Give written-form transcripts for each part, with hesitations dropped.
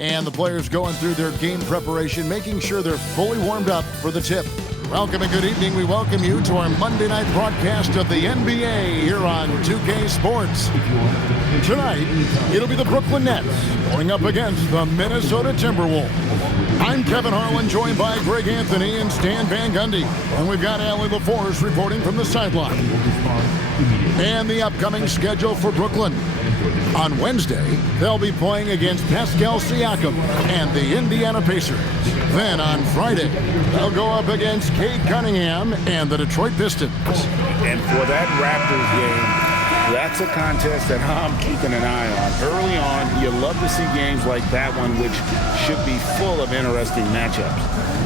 And the players going through their game preparation, making sure they're fully warmed up for the tip. Welcome and good evening. We welcome you to our Monday night broadcast of the NBA here on 2K Sports. Tonight, it'll be the Brooklyn Nets going up against the Minnesota Timberwolves. I'm Kevin Harlan, joined by Greg Anthony and Stan Van Gundy. And we've got Allie LaForce reporting from the sideline. And the upcoming schedule for Brooklyn. On Wednesday, they'll be playing against Pascal Siakam and the Indiana Pacers. Then on Friday, they'll go up against Cade Cunningham and the Detroit Pistons. And for that Raptors game, that's a contest that I'm keeping an eye on. Early on, you love to see games like that one, which should be full of interesting matchups.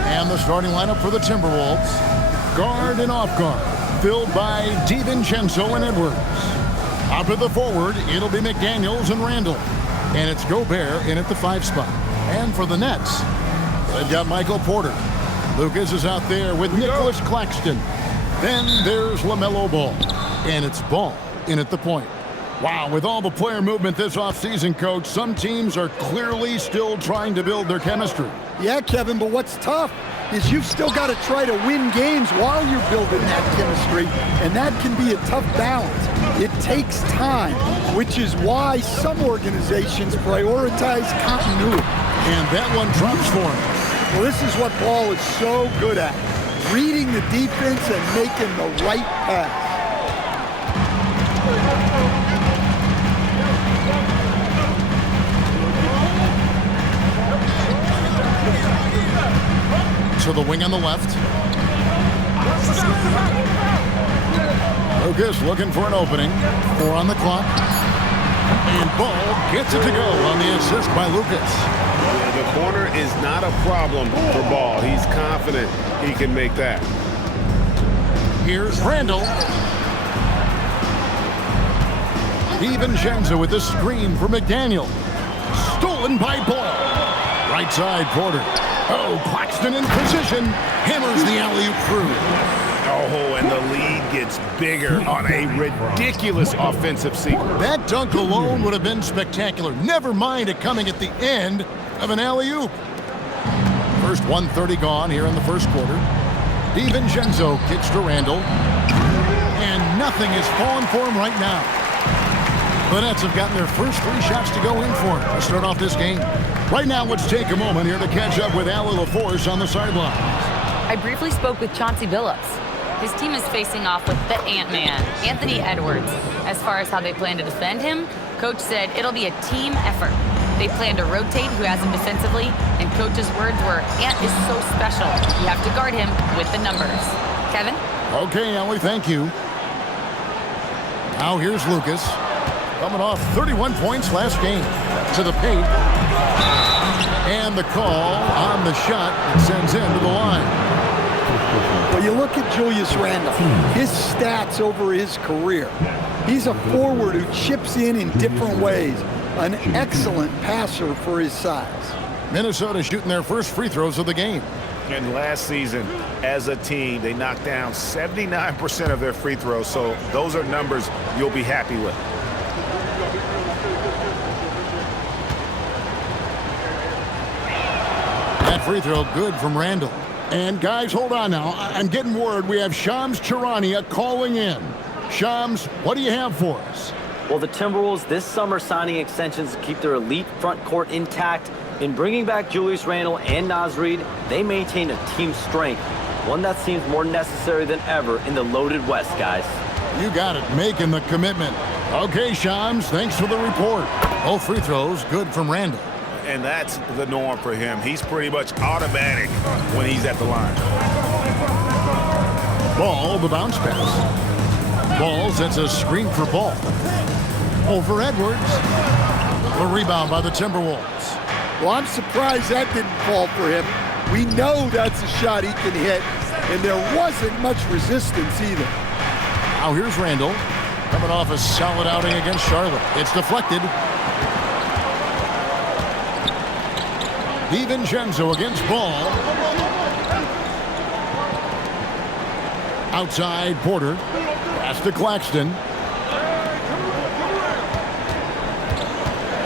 And the starting lineup for the Timberwolves, guard and off guard, filled by DiVincenzo and Edwards. Up at the forward, it'll be McDaniels and Randall. And it's Gobert in at the 5 spot. And for the Nets, they've got Michael Porter. Lucas is out there with Nicholas Claxton. Then there's LaMelo Ball. And it's Ball in at the point. Wow, with all the player movement this offseason, Coach, some teams are clearly still trying to build their chemistry. Yeah, Kevin, but what's tough is you've still got to try to win games while you're building that chemistry, and that can be a tough balance. It takes time, which is why some organizations prioritize continuity. And that one drops for him. Well, this is what Ball is so good at, reading the defense and making the right pass. To the wing on the left. Lucas looking for an opening. 4 on the clock. And Ball gets it to go on the assist by Lucas. Yeah, the corner is not a problem for Ball. He's confident he can make that. Here's Randall. DiVincenzo with the screen for McDaniel. Stolen by Ball. Right side, Porter. Oh, Claxton in position. Hammers the alley-oop through. Oh, and the lead gets bigger on a ridiculous offensive sequence. That dunk alone would have been spectacular. Never mind it coming at the end of an alley-oop. First 1:30 gone here in the first quarter. DiVincenzo kicks to Randall. And nothing is falling for him right now. The Nets have gotten their first 3 shots to go in for him to start off this game. Right now, let's take a moment here to catch up with Allie LaForce on the sideline. I briefly spoke with Chauncey Billups. His team is facing off with the Antman, Anthony Edwards. As far as how they plan to defend him, Coach said it'll be a team effort. They plan to rotate who has him defensively, and Coach's words were, Ant is so special. You have to guard him with the numbers. Kevin? Okay, Allie, thank you. Now here's Lucas. Coming off 31 points last game. To the paint. And the call on the shot that sends him to the line. Well, you look at Julius Randle, his stats over his career. He's a forward who chips in different ways. An excellent passer for his size. Minnesota shooting their first free throws of the game. And last season, as a team, they knocked down 79% of their free throws, so those are numbers you'll be happy with. That free throw good from Randall. And guys, hold on now. I'm getting word we have Shams Charania calling in. Shams, what do you have for us? Well, the Timberwolves this summer signing extensions to keep their elite front court intact. In bringing back Julius Randle and Naz Reid, they maintain a team strength, one that seems more necessary than ever in the loaded West, guys. You got it, making the commitment. Okay, Shams, thanks for the report. Both free throws good from Randle. And that's the norm for him. He's pretty much automatic when he's at the line. Ball, the bounce pass. Ball sets a screen for Ball. Over Edwards. The rebound by the Timberwolves. Well, I'm surprised that didn't fall for him. We know that's a shot he can hit, and there wasn't much resistance either. Now here's Randall. Coming off a solid outing against Charlotte. It's deflected. DiVincenzo against Ball. Outside, Porter. Pass to Claxton.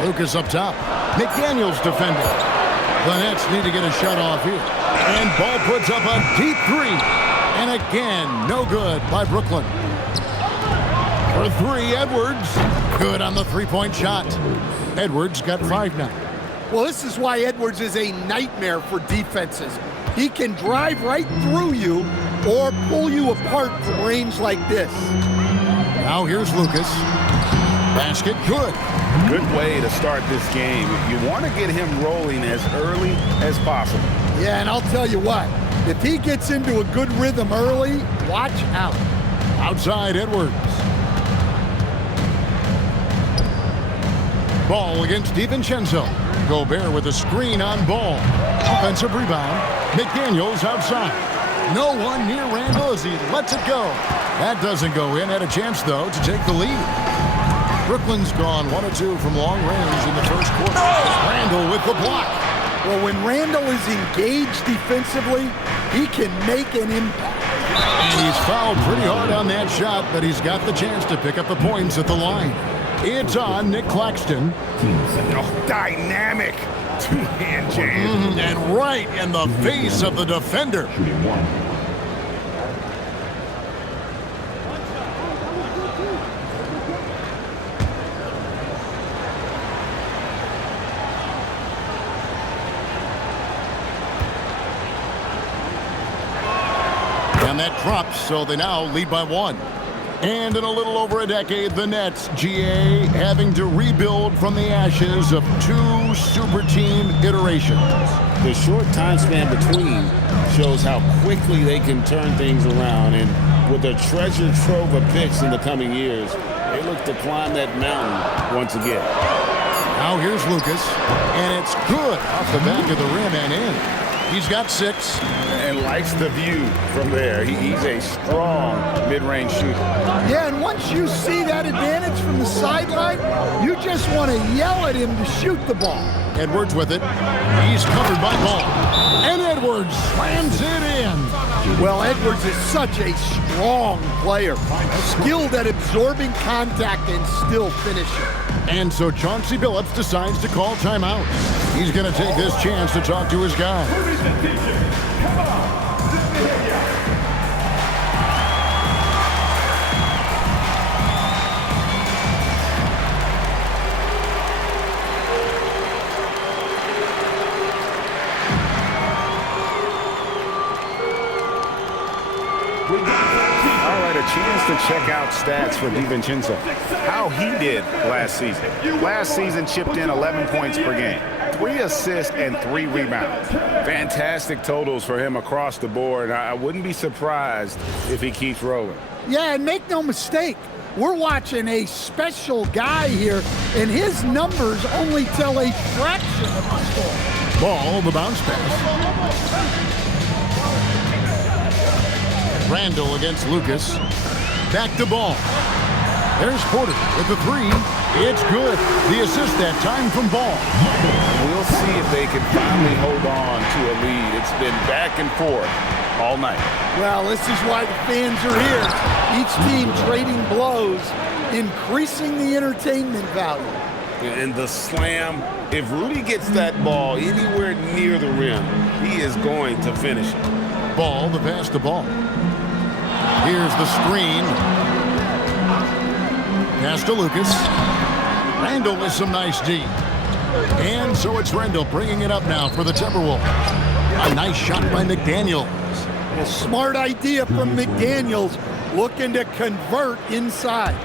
Lucas up top. McDaniels defending. The Nets need to get a shot off here. And Ball puts up a deep three. And again, no good by Brooklyn. For three, Edwards. Good on the three-point shot. Edwards got 5 now. Well, this is why Edwards is a nightmare for defenses. He can drive right through you or pull you apart from range like this. Now here's Lucas. Basket good. Good way to start this game. You want to get him rolling as early as possible. Yeah, and I'll tell you what, if he gets into a good rhythm early, watch out. Outside Edwards. Ball against DiVincenzo. Gobert with a screen on Ball. Offensive rebound. McDaniels outside. No one near Randall as he lets it go. That doesn't go in. Had a chance, though, to take the lead. Brooklyn's gone 1 of 2 from long range in the first quarter. Randall with the block. Well, when Randall is engaged defensively, he can make an impact. And he's fouled pretty hard on that shot, but he's got the chance to pick up the points at the line. It's on Nick Claxton. Oh, dynamic two-hand jam. And right in the face of the defender. And that drops, so they now lead by 1. And in a little over a decade, the Nets, GA, having to rebuild from the ashes of 2 super team iterations. The short time span between shows how quickly they can turn things around. And with a treasure trove of picks in the coming years, they look to climb that mountain once again. Now here's Lucas, and it's good off the back of the rim and in. He's got 6. And likes the view from there. He's a strong mid-range shooter. Yeah, and once you see that advantage from the sideline, you just want to yell at him to shoot the ball. Edwards with it. He's covered by Ball. And Edwards slams it in. Well, Edwards is such a strong player. Skilled at absorbing contact and still finishing. And so Chauncey Billups decides to call timeout. He's going to take this chance to talk to his guys. Chance to check out stats for DiVincenzo. How he did last season. Last season chipped in 11 points per game, 3 assists and 3 rebounds. Fantastic totals for him across the board. I wouldn't be surprised if he keeps rolling. Yeah, and make no mistake, we're watching a special guy here, and his numbers only tell a fraction of the score. Ball, the bounce pass. Randall against Lucas. Back to Ball. There's Porter with the 3. It's good. The assist that time from Ball. We'll see if they can finally hold on to a lead. It's been back and forth all night. Well, this is why the fans are here. Each team trading blows, increasing the entertainment value. And the slam, if Rudy gets that ball anywhere near the rim, he is going to finish it. Ball, the pass to Ball. Here's the screen. Pass to Lucas. Randall with some nice D. And so it's Randall bringing it up now for the Timberwolves. A nice shot by McDaniels. A smart idea from McDaniels, looking to convert inside.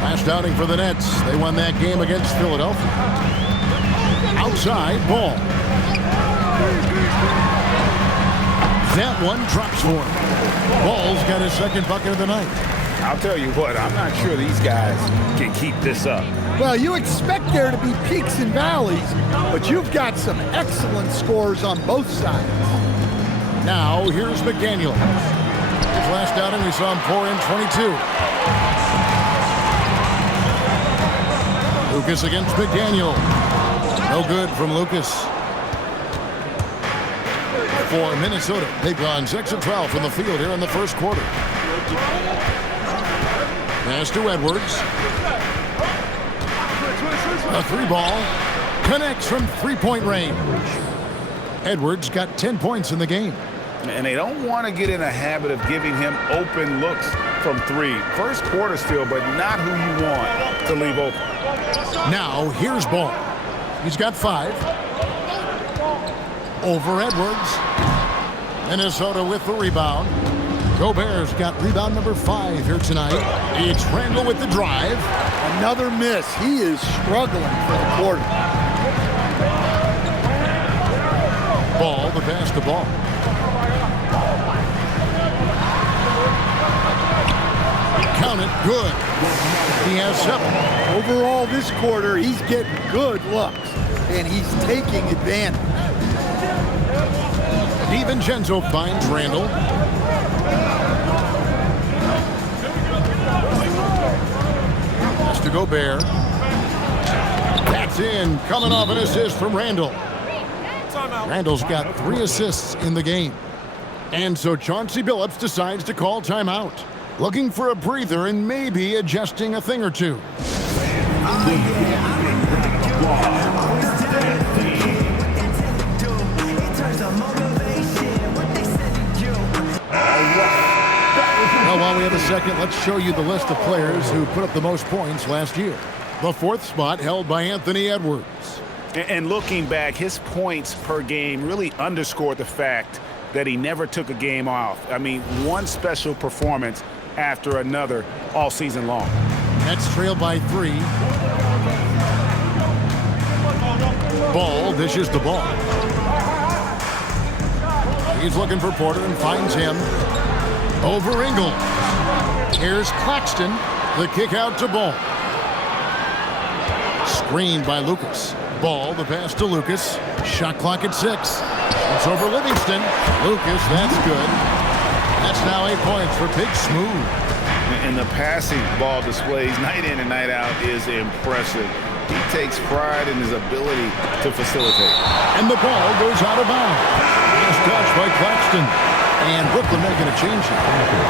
Last outing for the Nets. They won that game against Philadelphia. Outside, Ball. That one drops for him. Ball's got his second bucket of the night. I'll tell you what, I'm not sure these guys can keep this up. Well, you expect there to be peaks and valleys, but you've got some excellent scores on both sides. Now, here's McDaniel. His last outing, we saw him pour in 22. Lucas against McDaniel. No good from Lucas. For Minnesota, they've gone 6 of 12 from the field here in the first quarter. Pass to Edwards. The three ball connects from three-point range. Edwards got 10 points in the game. And they don't want to get in a habit of giving him open looks from three. First quarter still, but not who you want to leave open. Now, here's Ball. He's got 5. Over Edwards. Minnesota with the rebound. Gobert's got rebound number 5 here tonight. It's Randle with the drive. Another miss. He is struggling for the quarter. Ball, the pass to Ball. Count it, good. He has 7. Overall this quarter, he's getting good looks, and he's taking advantage. DiVincenzo finds Randle. Pass to Gobert. That's in, coming off an assist from Randle. Randle's got 3 assists in the game. And so Chauncey Billups decides to call timeout. Looking for a breather and maybe adjusting a thing or two. Well, while we have a second, let's show you the list of players who put up the most points last year. The 4th spot held by Anthony Edwards. And looking back, his points per game really underscored the fact that he never took a game off. I mean, one special performance after another all season long. Nets trailed by 3. Ball dishes the ball. He's looking for Porter and finds him. Over Ingles. Here's Claxton. The kick out to Ball. Screened by Lucas. Ball, the pass to Lucas. Shot clock at 6. It's over Livingston. Lucas, that's good. That's now 8 points for Big Smooth. And the passing Ball displays night in and night out is impressive. He takes pride in his ability to facilitate. And the ball goes out of bounds. Nice touch by Claxton. And Brooklyn making a change here.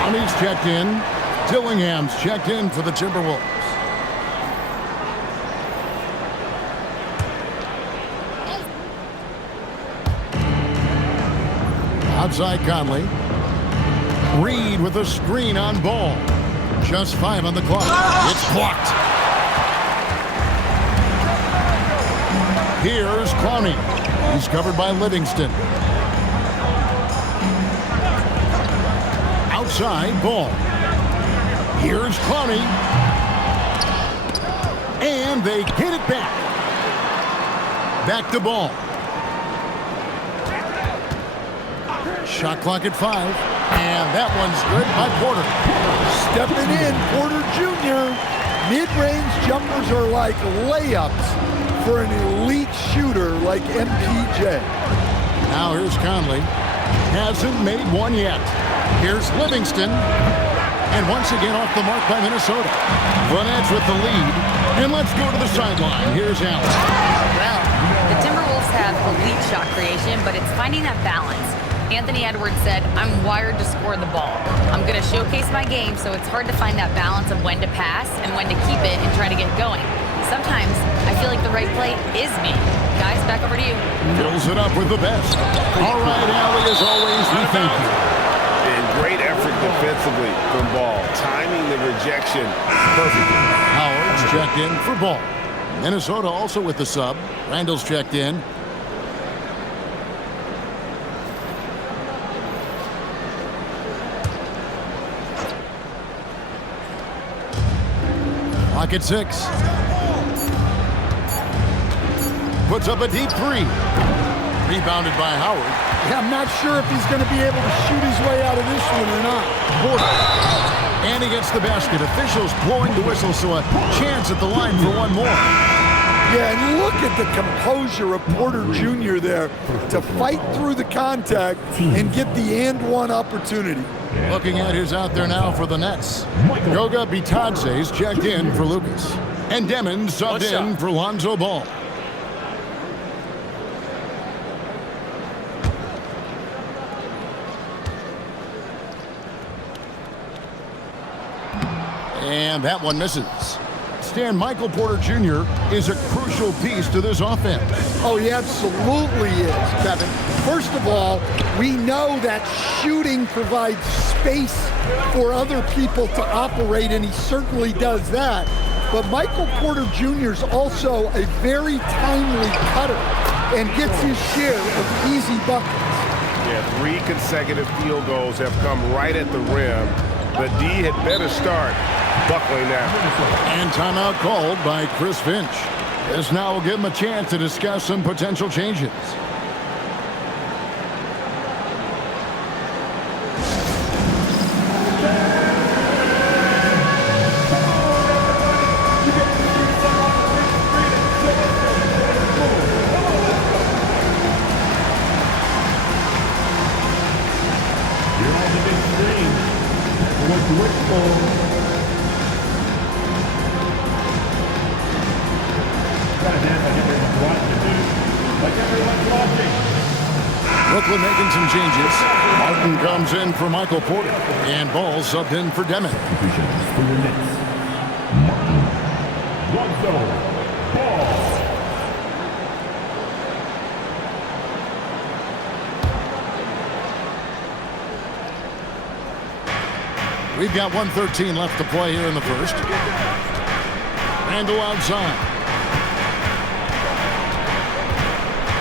Ronnie's checked in. Dillingham's checked in for the Timberwolves. Outside Conley. Reed with a screen on Ball. Just 5 on the clock. It's blocked. Here's Clowney. He's covered by Livingston. Outside Ball. Here's Clowney. And they get it back. Back to Ball. Shot clock at 5. And that one's good by Porter. Stepping in, Porter Jr. Mid-range jumpers are like layups for an elite shooter like MPJ. Now here's Conley. Hasn't made one yet. Here's Livingston. And once again off the mark by Minnesota. The Nets with the lead. And let's go to the sideline. Here's Allen. Well, the Timberwolves have elite shot creation, but it's finding that balance. Anthony Edwards said, I'm wired to score the ball. I'm going to showcase my game, so it's hard to find that balance of when to pass and when to keep it and try to get going. Sometimes I feel like the right play is me. Guys, back over to you. Fills it up with the best. All right, Allie, as always, we thank you. And great effort defensively from Ball. Timing the rejection perfectly. Howard's checked in for Ball. Minnesota also with the sub. Randall's checked in. Clock at 6. Puts up a deep 3. Rebounded by Howard. Yeah, I'm not sure if he's going to be able to shoot his way out of this one or not. Porter. And he gets the basket. Officials blowing the whistle, so a chance at the line for one more. Yeah, and look at the composure of Porter Jr. there to fight through the contact and get the and one opportunity. Looking at who's out there now for the Nets. Goga Bitadze's checked in for Lucas. And Demon subbed in for Lonzo Ball. And that one misses. understand Michael Porter Jr. is a crucial piece to this offense. Oh, he absolutely is, Kevin. First of all, we know that shooting provides space for other people to operate, and he certainly does that. But Michael Porter Jr. is also a very timely cutter and gets his share of easy buckets. Yeah, 3 consecutive field goals have come right at the rim. The D had better start buckling down. And timeout called by Chris Finch. This now will give him a chance to discuss some potential changes. Brooklyn making some changes. Martin comes in for Michael Porter, and Ball subbed in for Deming. We've got 1:13 left to play here in the first. Randall outside.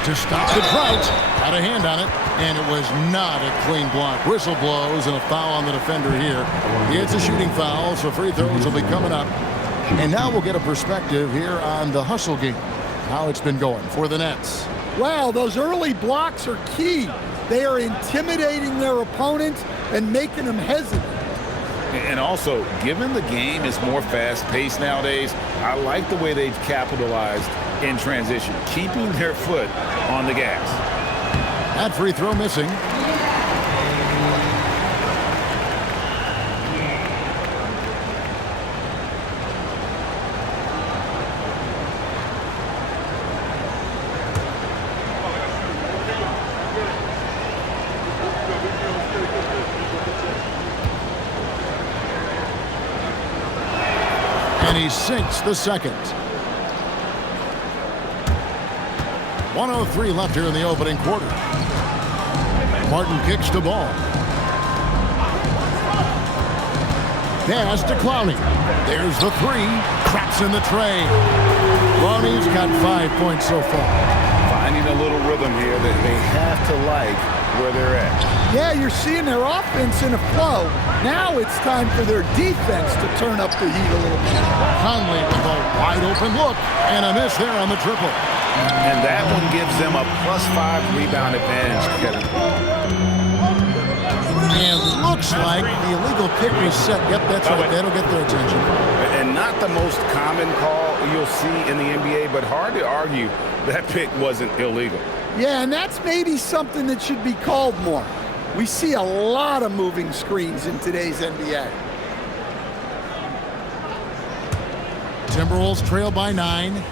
To stop the drought. Had a hand on it, and it was not a clean block. Whistle blows and a foul on the defender here. He hits a shooting foul, so free throws will be coming up. And now we'll get a perspective here on the hustle game, how it's been going for the Nets. Wow, those early blocks are key. They are intimidating their opponent and making them hesitant. And also, given the game is more fast-paced nowadays, I like the way they've capitalized in transition, keeping their foot on the gas. That free throw missing. And he sinks the second. 1:03 left here in the opening quarter. Martin kicks the ball. Pass to Clowney. There's the three. Craps in the tray. Clowney's got 5 points so far. Finding a little rhythm here that they have to like where they're at. Yeah, you're seeing their offense in a flow. Now it's time for their defense to turn up the heat a little bit. Conley with a wide open look and a miss there on the triple. And that one gives them a +5 rebound advantage, Kevin. And looks like the illegal kick was set. Yep, that's right. That'll get their attention. And not the most common call you'll see in the NBA, but hard to argue that pick wasn't illegal. Yeah, and that's maybe something that should be called more. We see a lot of moving screens in today's NBA. Timberwolves trail by 9.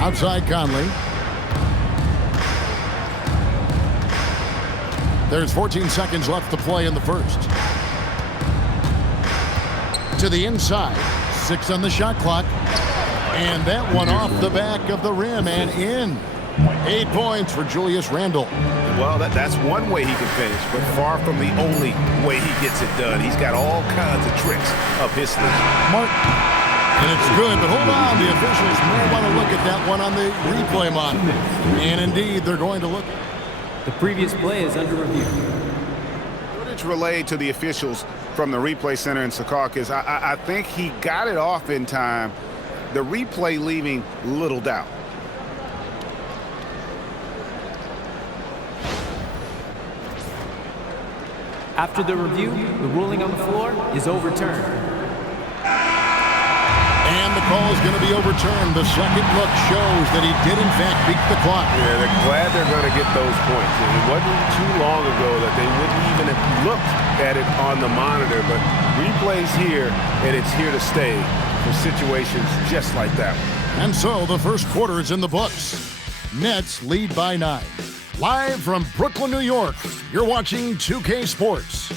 Outside Conley. There's 14 seconds left to play in the first. To the inside. 6 on the shot clock. And that one off the back of the rim and in. 8 points for Julius Randle. Well, that's one way he can finish, but far from the only way he gets it done. He's got all kinds of tricks up his sleeve. And it's good, but hold on. The officials may want to look at that one on the replay monitor. And indeed, they're going to look. The previous play is under review. Footage relayed to the officials from the replay center in Secaucus. I think he got it off in time. The replay leaving little doubt. After the review, the ruling on the floor is overturned. And the call is going to be overturned. The second look shows that he did, in fact, beat the clock. Yeah, they're glad they're going to get those points. It wasn't too long ago that they wouldn't even have looked at it on the monitor, but replays here, and it's here to stay for situations just like that one. And so the first quarter is in the books. Nets lead by 9. Live from Brooklyn, New York, you're watching 2K Sports.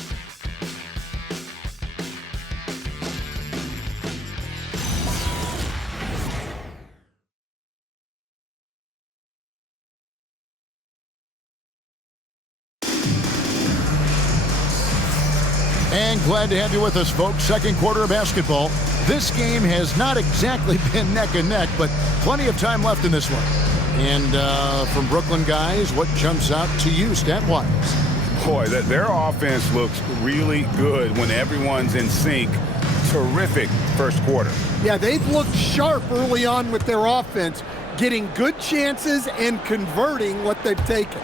glad to have you with us, folks. Second quarter of basketball. This game has not exactly been neck and neck, but plenty of time left in this one. And from Brooklyn guys, what jumps out to you stat-wise? Boy, their offense looks really good when everyone's in sync. Terrific first quarter. Yeah, they've looked sharp early on with their offense, getting good chances and converting what they've taken.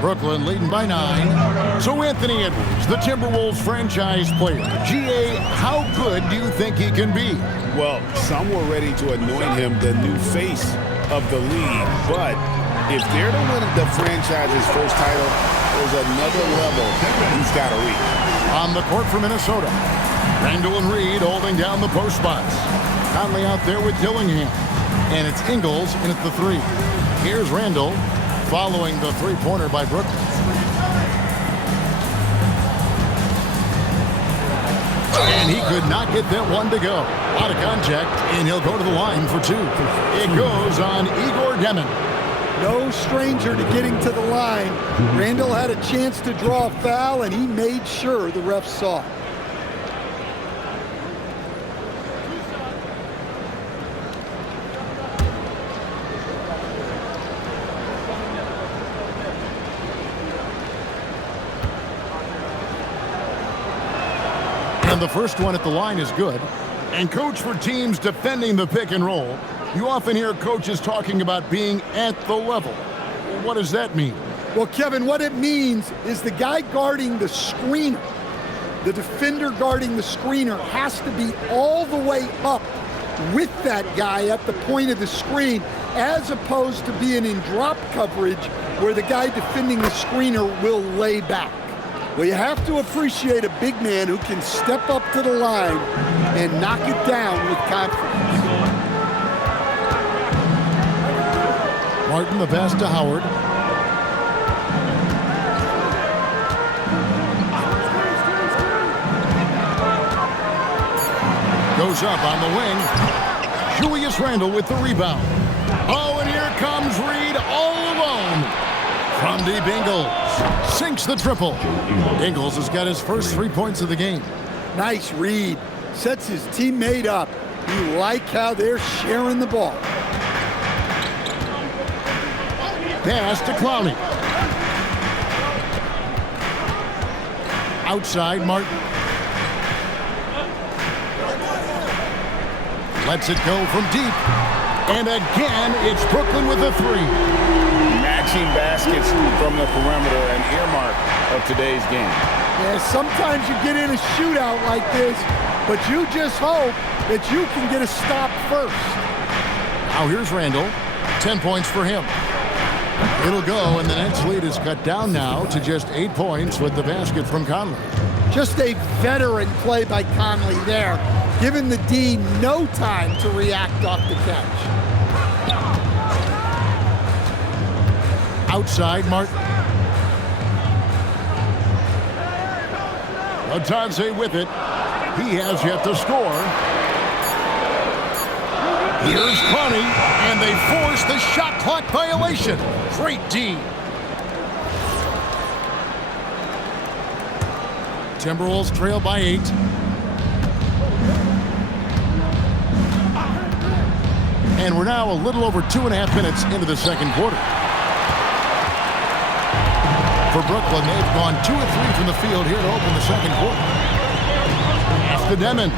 Brooklyn leading by 9. So Anthony Edwards, the Timberwolves franchise player. GA, how good do you think he can be? Well, some were ready to anoint him the new face of the league, but if they're to win the franchise's first title, there's another level he's got to reach. On the court for Minnesota, Randall and Reed holding down the post spots. Conley out there with Dillingham, and it's Ingles in at the 3. Here's Randall, following the three-pointer by Brooklyn. And he could not get that one to go. A lot of contact, and he'll go to the line for 2. It goes on Igor Demon. No stranger to getting to the line. Randall had a chance to draw a foul, and he made sure the ref saw it. And the first one at the line is good. And coach, for teams defending the pick and roll, you often hear coaches talking about being at the level. What does that mean? Well, Kevin, what it means is the guy guarding the screener, the defender guarding the screener, has to be all the way up with that guy at the point of the screen, as opposed to being in drop coverage where the guy defending the screener will lay back. Well, you have to appreciate a big man who can step up to the line and knock it down with confidence. Martin, the pass to Howard. Goes up on the wing. Julius Randle with the rebound. Oh, and here comes Reed all alone. From deep, Ingles sinks the triple. Ingles has got his first 3 points of the game. Nice read. Sets his teammate up. You like how they're sharing the ball. Pass to Clowney. Outside, Martin. Lets it go from deep. And again, it's Brooklyn with a 3. Matching baskets from the perimeter, an earmark of today's game. Yeah, sometimes you get in a shootout like this, but you just hope that you can get a stop first. Now here's Randall. 10 points for him. It'll go, and the Nets lead is cut down now to just 8 points with the basket from Conley. Just a veteran play by Conley there, giving the D no time to react off the catch. Outside, Martin. Atanse with it. He has yet to score. Here's Conley, and they force the shot clock violation. Great D. Timberwolves trail by 8. And we're now a little over 2.5 minutes into the second quarter. For Brooklyn, they've gone 2 of 3 from the field here to open the second quarter. Pass to Demon.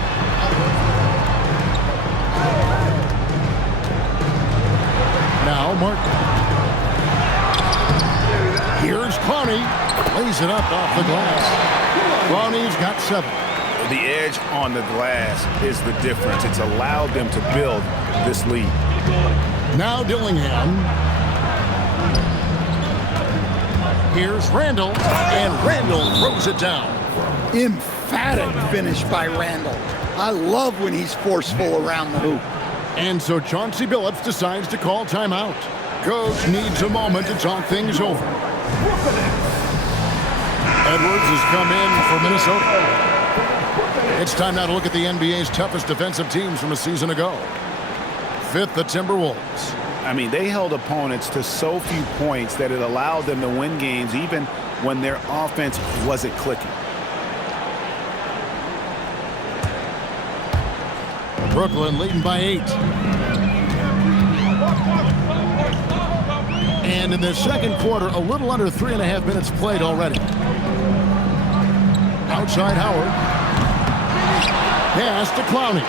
Now Martin. Here's Clowney. Lays it up off the glass. Clowney's got 7. The edge on the glass is the difference. It's allowed them to build this lead. Now Dillingham. Here's Randall, and Randall throws it down. Emphatic finish by Randall. I love when he's forceful around the hoop. And so Chauncey Billups decides to call timeout. Coach needs a moment to talk things over. Edwards has come in for Minnesota. It's time now to look at the NBA's toughest defensive teams from a season ago. 5th, the Timberwolves. I mean, they held opponents to so few points that it allowed them to win games even when their offense wasn't clicking. Brooklyn leading by 8. And in the second quarter, a little under 3.5 minutes played already. Outside Howard. Pass to Clowney.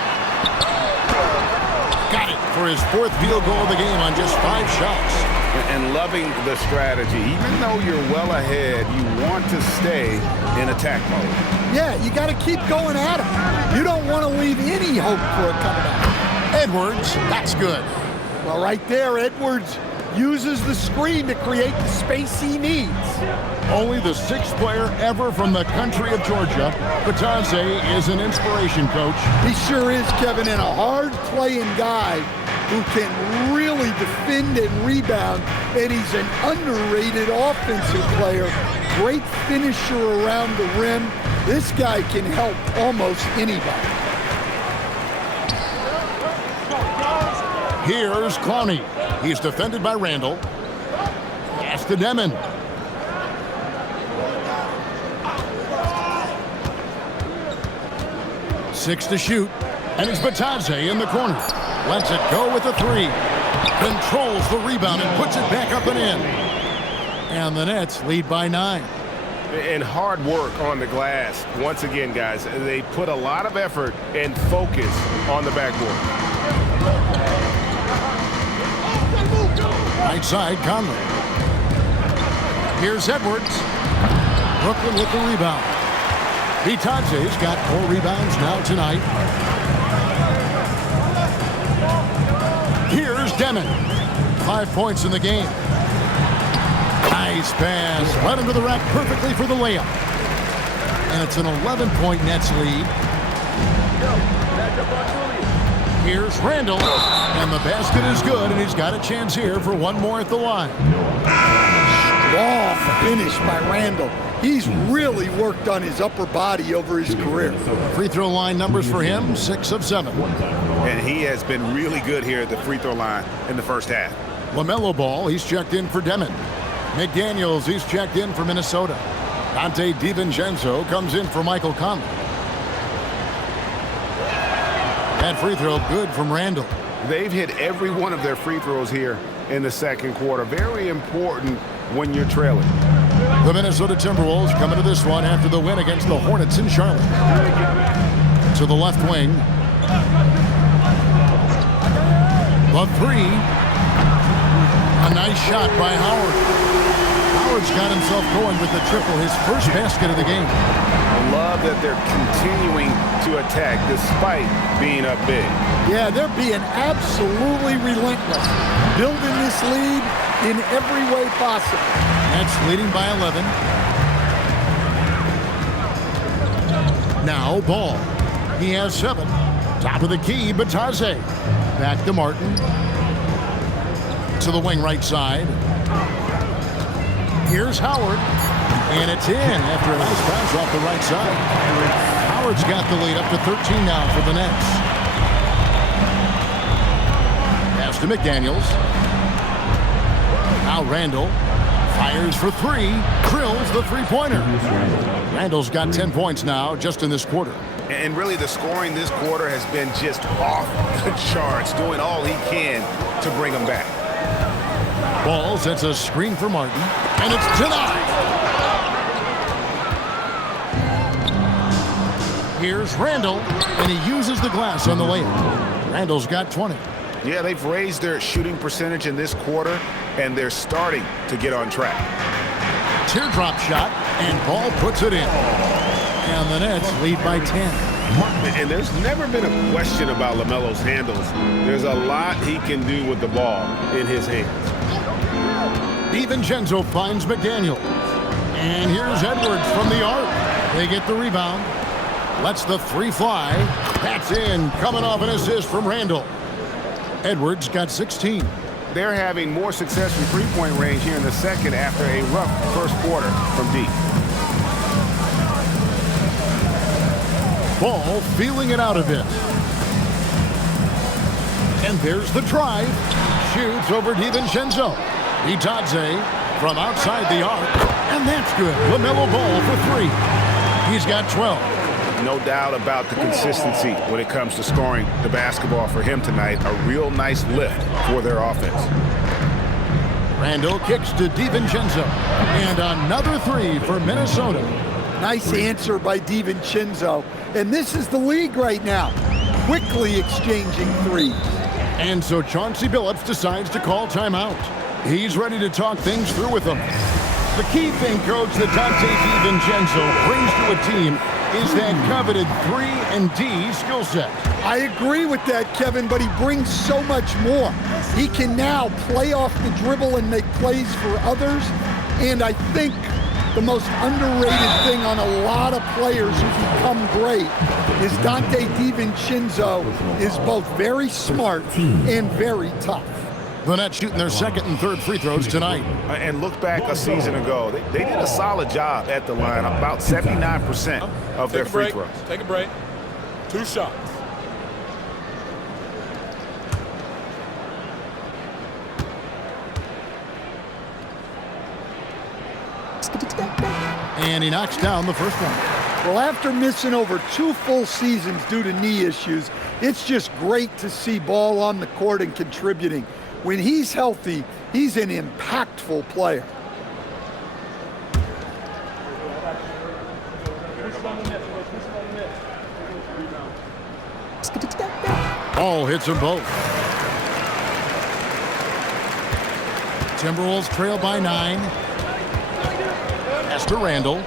Got it for his 4th field goal of the game on just 5 shots. And loving the strategy. Even though you're well ahead, you want to stay in attack mode. Yeah, you got to keep going at him. You don't want to leave any hope for a comeback. Edwards, that's good. Well, right there, Edwards uses the screen to create the space he needs. Only the 6th player ever from the country of Georgia. Batadze is an inspiration, Coach. He sure is, Kevin, and a hard-playing guy who can really defend and rebound, and he's an underrated offensive player. Great finisher around the rim. This guy can help almost anybody. Here's Clowney. He's defended by Randall. Pass to Demon. Six to shoot. And it's Batadze in the corner. Lets it go with a 3. Controls the rebound and puts it back up and in. And the Nets lead by 9. And hard work on the glass. Once again, guys, they put a lot of effort and focus on the backboard. Right side, Conley. Here's Edwards. Brooklyn with the rebound. Batadze's got 4 rebounds now tonight. Here's Demon. 5 points in the game. Nice pass. Led him to the rack perfectly for the layup. And it's an 11-point Nets lead. Here's Randall. And the basket is good, and he's got a chance here for one more at the line. Strong finish by Randall. He's really worked on his upper body over his career. Free throw line numbers for him, 6 of 7. And he has been really good here at the free throw line in the first half. Melo ball, he's checked in for Demon. McDaniels, he's checked in for Minnesota. Dante DiVincenzo comes in for Michael Conley. That free throw good from Randall. They've hit every one of their free throws here in the second quarter. Very important when you're trailing. The Minnesota Timberwolves coming to this one after the win against the Hornets in Charlotte. To the left wing. The 3. A nice shot by Howard. Howard's got himself going with the triple, his first basket of the game. I love that they're continuing to attack despite being up big. Yeah, they're being absolutely relentless. Building this lead in every way possible. Nets leading by 11. Now Ball. He has 7. Top of the key, Batadze. Back to Martin. To the wing right side. Here's Howard. And it's in after a nice bounce off the right side. Howard's got the lead up to 13 now for the Nets. Pass to McDaniels. Now Randall. Fires for 3. Drills the three-pointer. Randall's got 10 points now just in this quarter. And really the scoring this quarter has been just off the charts, doing all he can to bring them back. Ball sets a screen for Martin, and it's denied. Here's Randall, and he uses the glass on the layup. Randall's got 20. Yeah, they've raised their shooting percentage in this quarter, and they're starting to get on track. Teardrop shot, and Ball puts it in. And the Nets lead by 10. And there's never been a question about LaMelo's handles. There's a lot he can do with the ball in his hands. DiVincenzo finds McDaniel. And here's Edwards from the arc. They get the rebound. Lets the 3 fly. That's in. Coming off an assist from Randall. Edwards got 16. They're having more success from three-point range here in the second after a rough first quarter from deep. Ball feeling it out a bit. And there's the drive. Shoots over DiVincenzo. Batadze from outside the arc. And that's good. LaMelo Ball for 3. He's got 12. No doubt about the consistency when it comes to scoring the basketball for him tonight. A real nice lift for their offense. Randall kicks to DiVincenzo. And another three for Minnesota. Nice answer by DiVincenzo. And this is the league right now, quickly exchanging threes. And so Chauncey Billups decides to call timeout. He's ready to talk things through with them. The key thing, Coach, that Dante DiVincenzo brings to a team is that coveted 3-and-D skill set. I agree with that, Kevin, but he brings so much more. He can now play off the dribble and make plays for others. And I think the most underrated thing on a lot of players who become great is Dante DiVincenzo is both very smart and very tough. The Nets shooting their second and third free throws tonight. And look back a season ago. They did a solid job at the line, about 79% of their free throws. Take a break. 2 shots. And he knocks down the first one. Well, after missing over 2 full seasons due to knee issues, it's just great to see Ball on the court and contributing. When he's healthy, he's an impactful player. Ball hits them both. Timberwolves trail by 9. Pass to Randall.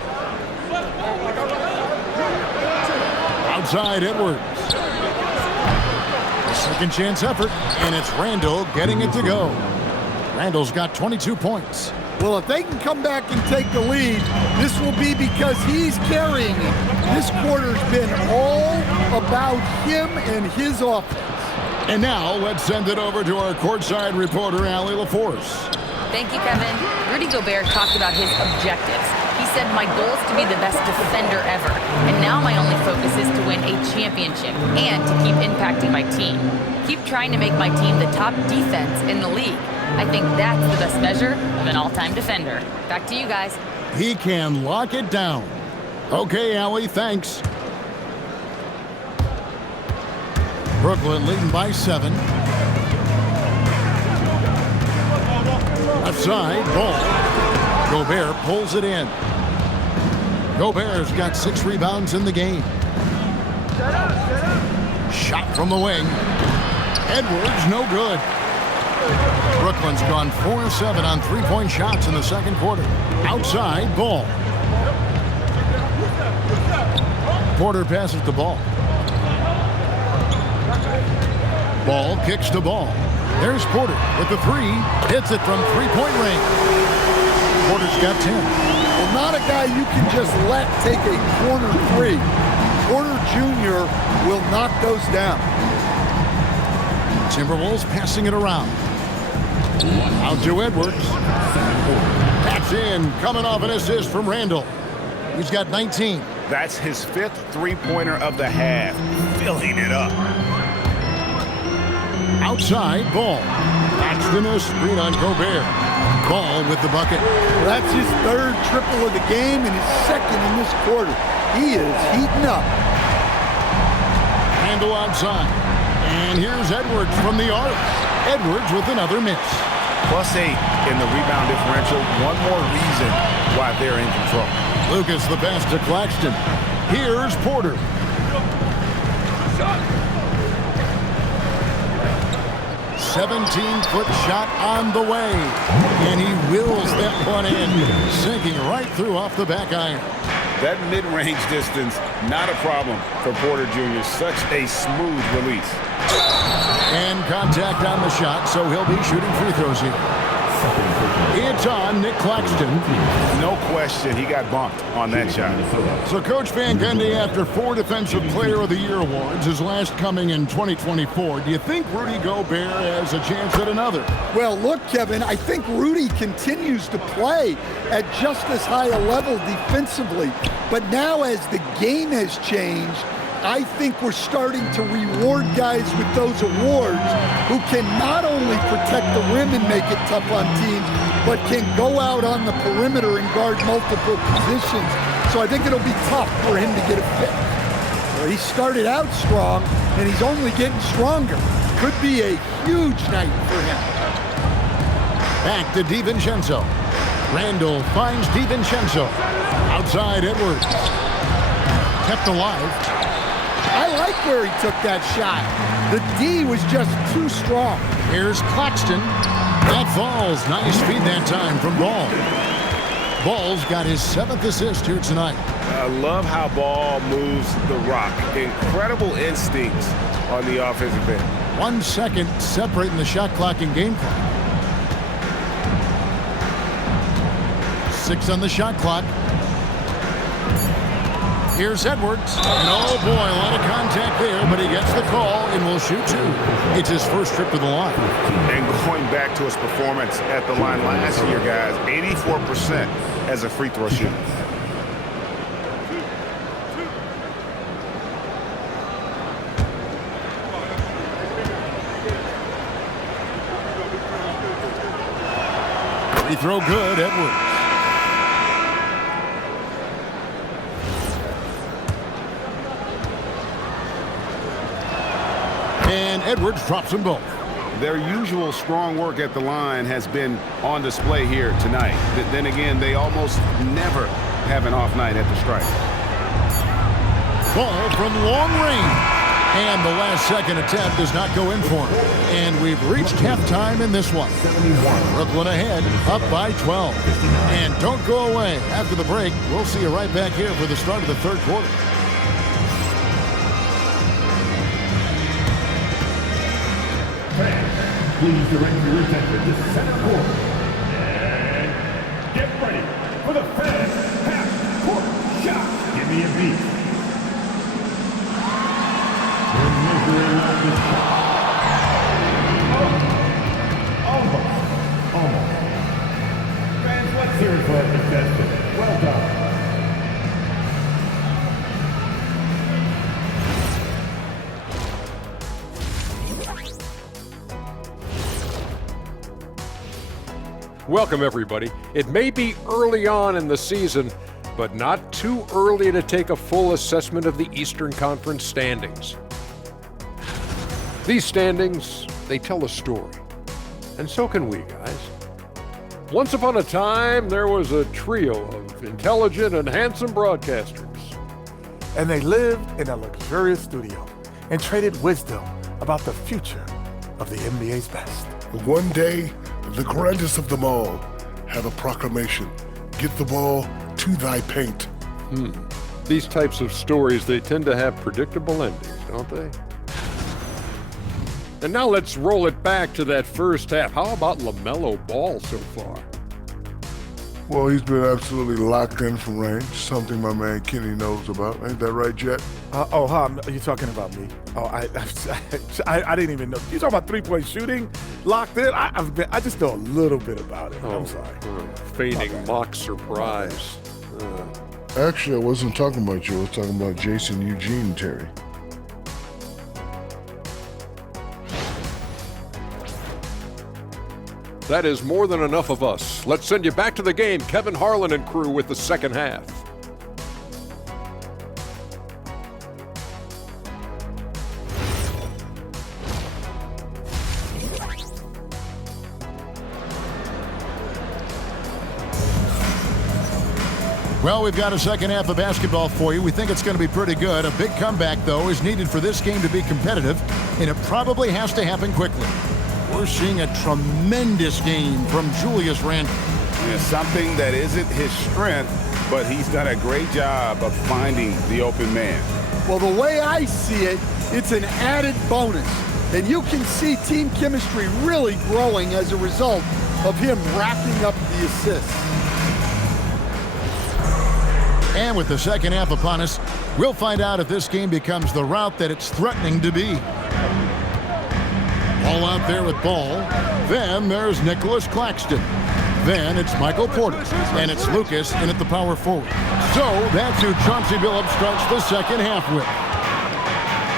Outside Edwards. A second chance effort, and it's Randall getting it to go. Randall's got 22 points. Well, if they can come back and take the lead, this will be because he's carrying it. This quarter's been all about him and his offense. And now let's send it over to our courtside reporter, Allie LaForce. Thank you, Kevin. Rudy Gobert talked about his objectives. He said, my goal is to be the best defender ever. And now my only focus is to win a championship and to keep impacting my team. Keep trying to make my team the top defense in the league. I think that's the best measure of an all-time defender. Back to you guys. He can lock it down. Okay, Allie, thanks. Brooklyn leading by 7. Left side, Ball. Gobert pulls it in. Gobert's got 6 rebounds in the game. Shot from the wing. Edwards, no good. Brooklyn's gone 4-7 on 3-point shots in the second quarter. Outside, Ball. Porter passes the ball. Ball kicks the ball. There's Porter with the 3. Hits it from 3-point range. Porter's got 10. Well, not a guy you can just let take a corner 3. Porter Jr. will knock those down. Timberwolves passing it around. Out to Edwards. That's in, coming off an assist from Randall. He's got 19. That's his 5th three-pointer of the half. Filling it up. Outside, Ball. That's the no screen on Gobert. Ball with the bucket. Well, that's his 3rd triple of the game and his 2nd in this quarter. He is heating up. Randall outside. And here's Edwards from the arc. Edwards with another miss. +8 in the rebound differential. One more reason why they're in control. Lucas the pass to Claxton. Here's Porter. 17-foot shot on the way. And he wills that one in, sinking right through off the back iron. That mid-range distance, not a problem for Porter Jr. Such a smooth release. And contact on the shot, so he'll be shooting free throws here. It's on Nick Claxton. No question, he got bumped on that shot. So Coach Van Gundy, after 4 Defensive Player of the Year awards, his last coming in 2024, do you think Rudy Gobert has a chance at another? Well, look, Kevin, I think Rudy continues to play at just as high a level defensively. But now as the game has changed, I think we're starting to reward guys with those awards who can not only protect the rim and make it tough on teams, but can go out on the perimeter and guard multiple positions. So I think it'll be tough for him to get a pick. He started out strong, and he's only getting stronger. Could be a huge night for him. Back to DiVincenzo. Randall finds DiVincenzo. Outside Edwards. Kept alive. I like where he took that shot. The D was just too strong. Here's Claxton. That falls. Nice feed that time from Ball. Ball's got his 7th assist here tonight. I love how Ball moves the rock. Incredible instincts on the offensive end. 1 second separating the shot clock and game clock. 6 on the shot clock. Here's Edwards. And oh boy, a lot of contact there, but he gets the call and will shoot 2. It's his first trip to the line. And going back to his performance at the line last year, guys, 84% as a free throw shooter. Free throw good, Edwards. And Edwards drops them both. Their usual strong work at the line has been on display here tonight. Then again, they almost never have an off night at the stripe. Ball from long range. And the last second attempt does not go in for him. And we've reached halftime in this one. Brooklyn ahead, up by 12. And don't go away. After the break, we'll see you right back here for the start of the third quarter. Please direct your attention to center court. And get ready for the fast half-court shot. Give me a beat. We're measuring on the shot. Almost. Fans, let's hear it for our contestant. Well done. Welcome, everybody. It may be early on in the season, but not too early to take a full assessment of the Eastern Conference standings. These standings, they tell a story. And so can we, guys. Once upon a time, there was a trio of intelligent and handsome broadcasters. And they lived in a luxurious studio and traded wisdom about the future of the NBA's best. One day, the grandest of them all had a proclamation: get the ball to thy paint. These types of stories, they tend to have predictable endings, don't they? And now let's roll it back to that first half. How about LaMelo Ball so far? Well, he's been absolutely locked in from range, something my man Kenny knows about. Ain't that right, Jet? Are you talking about me? Oh, I didn't even know. You talking about three-point shooting? Locked in? I just know a little bit about it. I'm sorry. Feigning mock surprise. Actually, I wasn't talking about you. I was talking about Jason, Eugene, and Terry. That is more than enough of us. Let's send you back to the game. Kevin Harlan and crew with the second half. Well, we've got a second half of basketball for you. We think it's going to be pretty good. A big comeback, though, is needed for this game to be competitive, and it probably has to happen quickly. We're seeing a tremendous game from Julius Randle. Yeah, something that isn't his strength, but he's done a great job of finding the open man. Well, the way I see it, it's an added bonus. And you can see team chemistry really growing as a result of him racking up the assists. And with the second half upon us, we'll find out if this game becomes the route that it's threatening to be. All out there with Ball. Then there's Nicholas Claxton. Then it's Michael Porter. And it's Lucas in at the power forward. So that's who Chauncey Billups starts the second half with.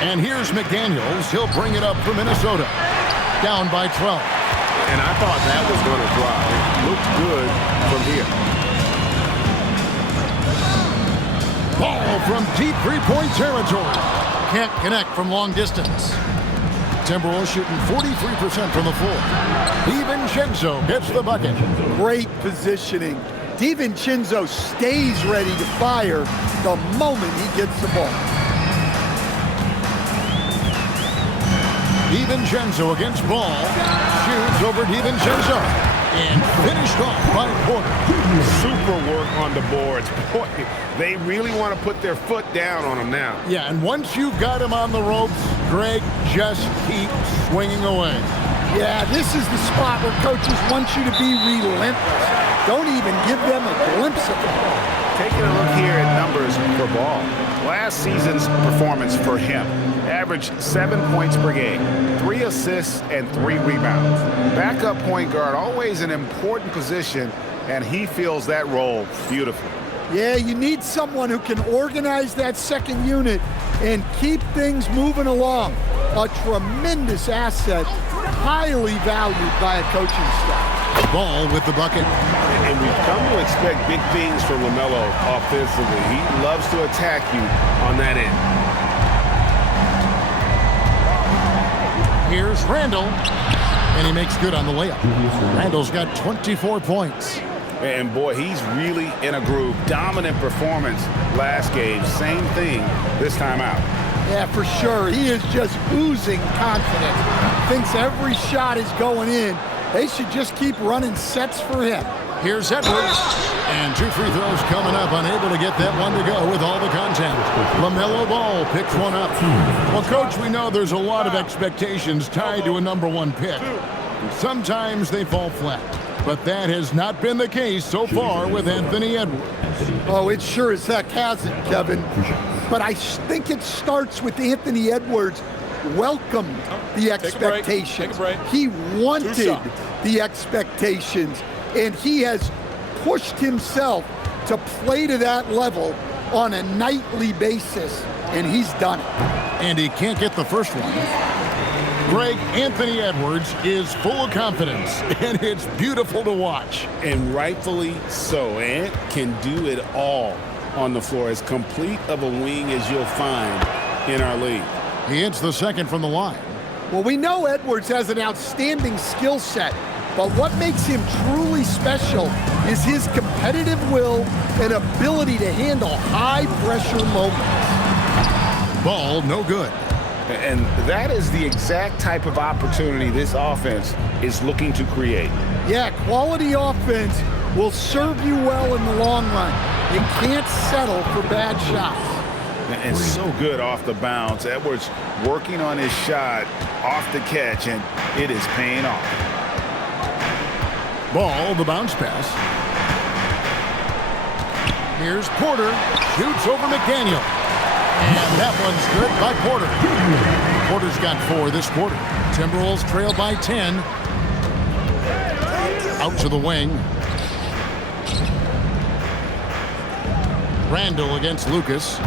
And here's McDaniels. He'll bring it up for Minnesota. Down by 12. And I thought that was going to fly. It looked good from here. Ball from deep three-point territory. Can't connect from long distance. Timberwolves shooting 43% from the floor. DiVincenzo gets the bucket. Great positioning. DiVincenzo stays ready to fire the moment he gets the ball. DiVincenzo against Ball. Shoots over DiVincenzo. And finished off by Porter. Super work on the boards. Boy, they really want to put their foot down on him now. Yeah, and once you've got him on the ropes, Greg, just keep swinging away. Yeah, this is the spot where coaches want you to be relentless. Don't even give them a glimpse of the ball. Taking a look here at numbers for Ball. Last season's performance for him averaged 7 points per game, 3 assists, and 3 rebounds. Backup point guard, always an important position, and he fills that role beautifully. Yeah, you need someone who can organize that second unit and keep things moving along. A tremendous asset, highly valued by a coaching staff. Ball with the bucket. And we've come to expect big things from Melo offensively. He loves to attack you on that end. Here's Randall, and he makes good on the layup. Randall's got 24 points. And boy, he's really in a groove. Dominant performance last game. Same thing this time out. Yeah, for sure. He is just oozing confidence. Thinks every shot is going in. They should just keep running sets for him. Here's Edwards. And 2 free throws coming up. Unable to get that one to go with all the content. LaMelo Ball picks one up. Well, Coach, we know there's a lot of expectations tied to a #1 pick. Sometimes they fall flat. But that has not been the case so far with Anthony Edwards. Oh, it sure as heck hasn't, Kevin. But I think it starts with Anthony Edwards welcomed the expectations. He wanted the expectations, and he has pushed himself to play to that level on a nightly basis, and he's done it. And he can't get the first one. Greg, Anthony Edwards is full of confidence, and it's beautiful to watch. And rightfully so. Ant can do it all on the floor. As complete of a wing as you'll find in our league. He hits the second from the line. Well, we know Edwards has an outstanding skill set, but what makes him truly special is his competitive will and ability to handle high-pressure moments. Ball, no good. And that is the exact type of opportunity this offense is looking to create. Yeah, quality offense will serve you well in the long run. You can't settle for bad shots. And so good off the bounce. Edwards working on his shot off the catch, and it is paying off. Ball, the bounce pass. Here's Porter, shoots over McDaniel. And that one's good by Porter. Porter's got 4 this quarter. Timberwolves trail by 10. Out to the wing. Randall against Lucas.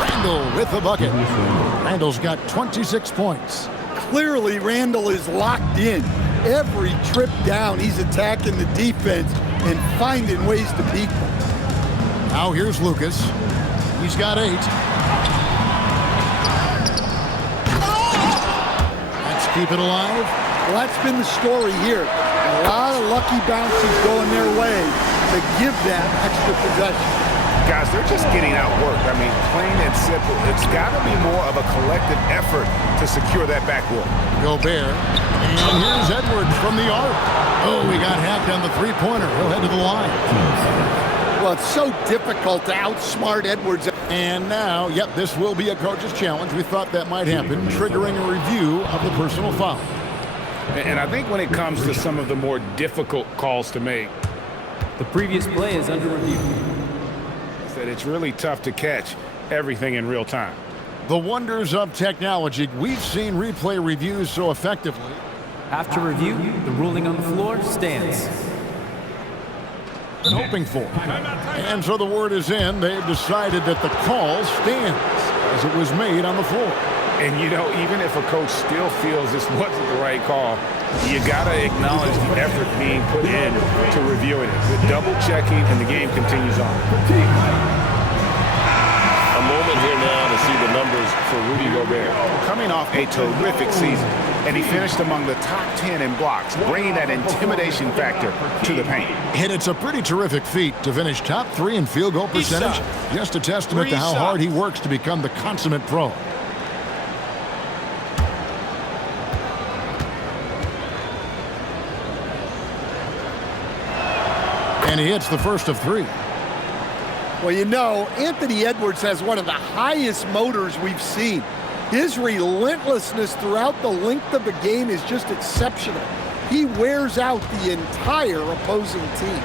Randall with the bucket. Randall's got 26 points. Clearly, Randall is locked in. Every trip down, he's attacking the defense and finding ways to beat them. Now here's Lucas. He's got 8. Let's keep it alive. Well, that's been the story here. A lot of lucky bounces going their way to give them extra possession. Guys, they're just getting outworked. I mean, plain and simple. It's got to be more of a collective effort to secure that backboard. Gobert. And here's Edwards from the arc. Oh, he got hacked on the three-pointer. He'll head to the line. Well, it's so difficult to outsmart Edwards. And now, yep, this will be a coach's challenge. We thought that might happen, triggering a review of the personal foul. And I think when it comes to some of the more difficult calls to make, the previous play is under review. That it's really tough to catch everything in real time. The wonders of technology. We've seen replay reviews so effectively. After review, the ruling on the floor stands. Hoping for. And so the word is in. They've decided that the call stands as it was made on the floor. And, you know, even if a coach still feels this wasn't the right call, you got to acknowledge the effort being put in to reviewing it. The double-checking, and the game continues on. A moment here now to see the numbers for Rudy Gobert. Coming off a terrific season, and he finished among the top 10 in blocks, bringing that intimidation factor to the paint. And it's a pretty terrific feat to finish top 3 in field goal percentage. Just a testament to how hard he works to become the consummate pro. And he hits the first of 3. Well, you know, Anthony Edwards has one of the highest motors we've seen. His relentlessness throughout the length of the game is just exceptional. He wears out the entire opposing team.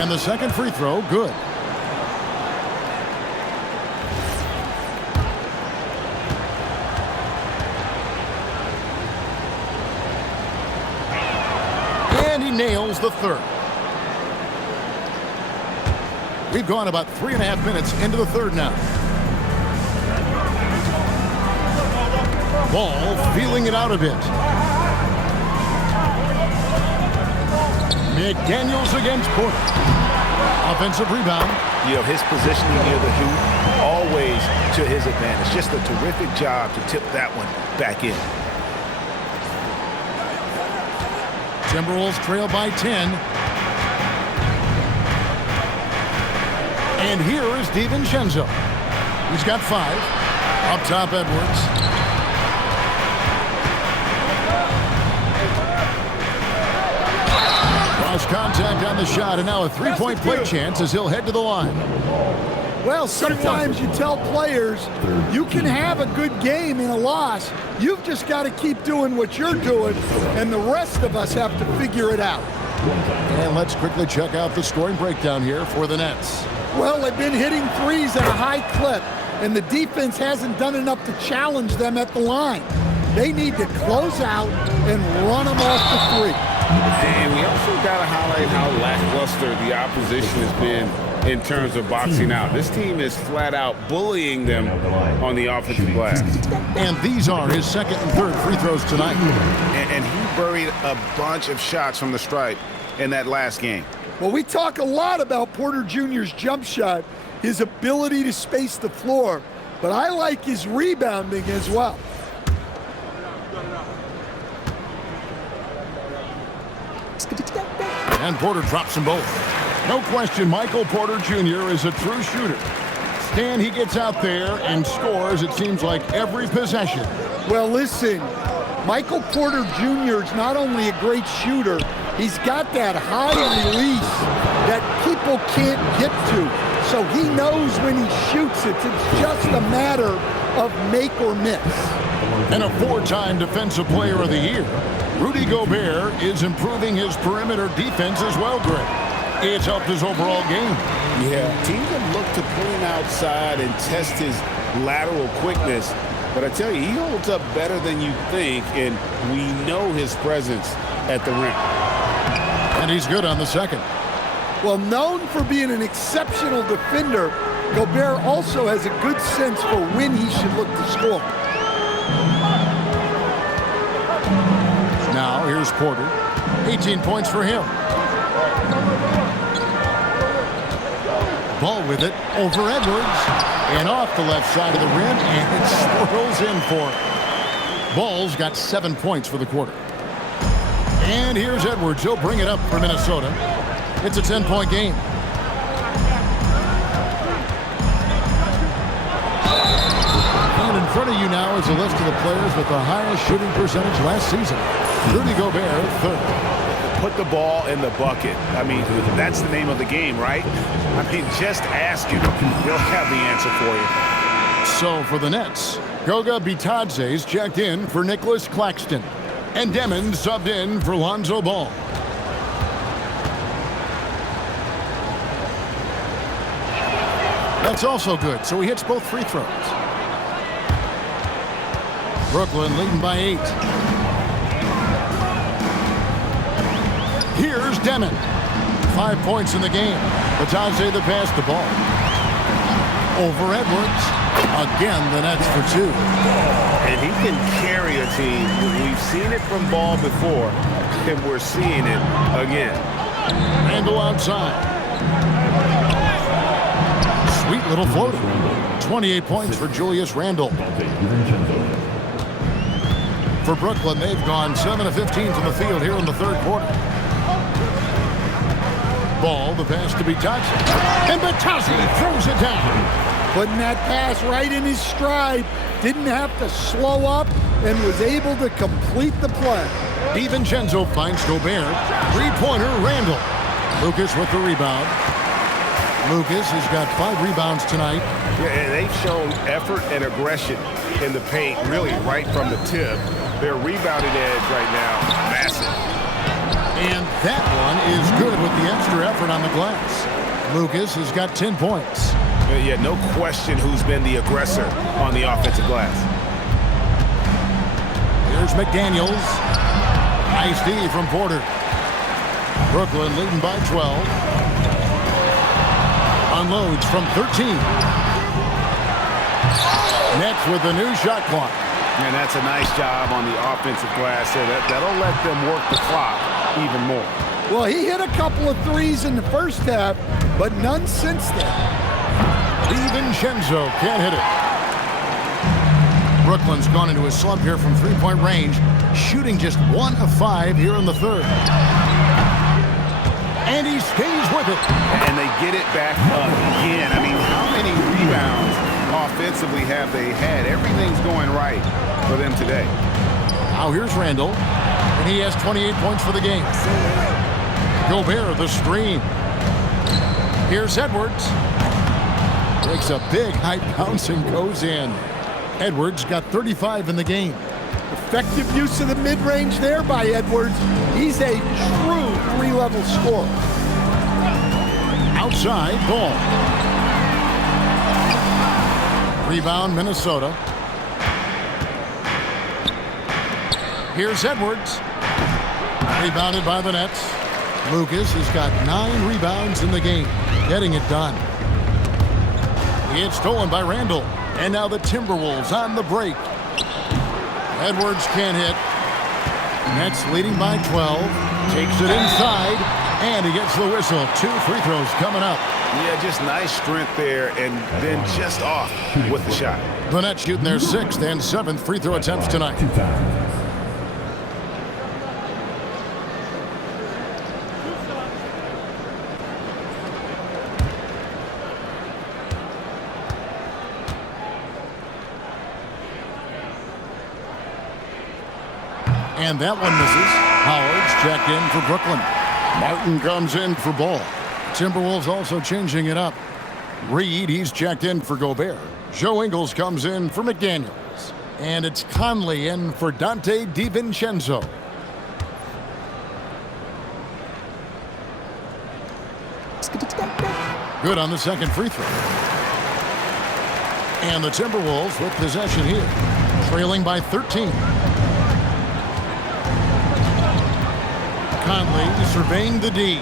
And the second free throw, good. And he nails the third. We've gone about 3.5 minutes into the third now. Ball feeling it out a bit. McDaniels against Porter. Offensive rebound. You know, his positioning near the hoop, always to his advantage. Just a terrific job to tip that one back in. Timberwolves trail by 10. And here is DiVincenzo. He's got 5. Up top, Edwards. Cross contact on the shot, and now a 3-point play chance as he'll head to the line. Well, sometimes you tell players you can have a good game in a loss. You've just got to keep doing what you're doing, and the rest of us have to figure it out. And let's quickly check out the scoring breakdown here for the Nets. Well, they've been hitting threes at a high clip, and the defense hasn't done enough to challenge them at the line. They need to close out and run them off the three. And we also got to highlight how lackluster the opposition has been in terms of boxing out. This team is flat out bullying them on the offensive glass. And these are his second and third free throws tonight. And he buried a bunch of shots from the stripe in that last game. Well, we talk a lot about Porter Jr.'s jump shot, his ability to space the floor, but I like his rebounding as well. And Porter drops them both. No question, Michael Porter Jr. is a true shooter. Stan, he gets out there and scores, it seems like, every possession. Well, listen, Michael Porter Jr. is not only a great shooter, he's got that high release that people can't get to. So he knows when he shoots it, it's just a matter of make or miss. And a 4-time Defensive Player of the Year, Rudy Gobert is improving his perimeter defense as well, Greg. It's helped his overall game. Yeah, teams have looked to pull him outside and test his lateral quickness. But I tell you, he holds up better than you think, and we know his presence at the rim. And he's good on the second. Well, known for being an exceptional defender, Gobert also has a good sense for when he should look to score. Now, here's Porter. 18 points for him. Ball with it over Edwards. And off the left side of the rim, and it swirls in for him. Ball's got 7 points for the quarter. And here's Edwards. He'll bring it up for Minnesota. It's a 10-point game. And in front of you now is a list of the players with the highest shooting percentage last season. Rudy Gobert, third. Put the ball in the bucket. I mean, that's the name of the game, right? I mean, just ask him. He'll have the answer for you. So for the Nets, Goga Bitadze's checked in for Nicholas Claxton. And Demon subbed in for Lonzo Ball. That's also good, so he hits both free throws. Brooklyn leading by 8. Here's Demon. 5 points in the game. Bitadze the pass, the ball. Over Edwards. Again, the Nets for 2. And he can carry a team. We've seen it from Ball before, and we're seeing it again. Randle outside. Sweet little floater. 28 points for Julius Randle. For Brooklyn, they've gone 7 of 15 from the field here in the third quarter. Ball, the pass to Bitadze. And Bitadze throws it down. Putting that pass right in his stride. Didn't have to slow up and was able to complete the play. DiVincenzo finds Gobert. Three-pointer, Randle. Lucas with the rebound. Lucas has got 5 rebounds tonight. Yeah, and they've shown effort and aggression in the paint, really right from the tip. Their rebounding edge right now, massive. And that one is good with the extra effort on the glass. Lucas has got 10 points. Yeah, no question who's been the aggressor on the offensive glass. Here's McDaniels. Nice D from Porter. Brooklyn leading by 12. Unloads from 13. Nets with the new shot clock. And that's a nice job on the offensive glass there. That'll let them work the clock even more. Well, he hit a couple of threes in the first half, but none since then. DiVincenzo can't hit it. Brooklyn's gone into a slump here from three-point range, shooting just 1 of 5 here in the third. And he stays with it. And they get it back again. I mean, how many rebounds offensively have they had? Everything's going right for them today. Now here's Randle, and he has 28 points for the game. Gobert, the screen. Here's Edwards. Breaks a big high bounce and goes in. Edwards got 35 in the game. Effective use of the mid-range there by Edwards. He's a true 3-level scorer. Outside, Ball. Rebound, Minnesota. Here's Edwards. Rebounded by the Nets. Lucas has got 9 rebounds in the game, getting it done. It's stolen by Randle. And now the Timberwolves on the break. Edwards can't hit. Nets leading by 12. Takes it inside, and he gets the whistle. 2 free throws coming up. Yeah, just nice strength there, and then just off with the shot. The Nets shooting their 6th and 7th free throw attempts tonight. And that one misses. Howard's checked in for Brooklyn. Martin comes in for Ball. Timberwolves also changing it up. Reed, he's checked in for Gobert. Joe Ingles comes in for McDaniels. And it's Conley in for Dante DiVincenzo. Good on the second free throw. And the Timberwolves with possession here. Trailing by 13. Conley surveying the D.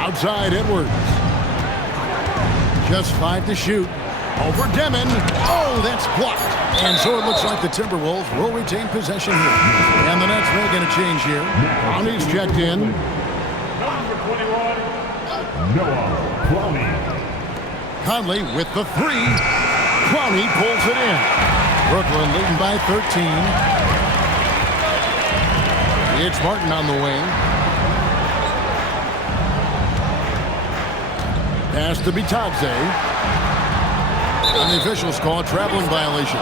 Outside Edwards. Just 5 to shoot. Over Demon. Oh, that's blocked. And so it looks like the Timberwolves will retain possession here. And the Nets making a change here. Brownie's checked in. Number 21, Noah Clowney. Conley with the 3. Clowney pulls it in. Brooklyn leading by 13. It's Martin on the wing. Pass to Bitadze. And the officials call a traveling violation.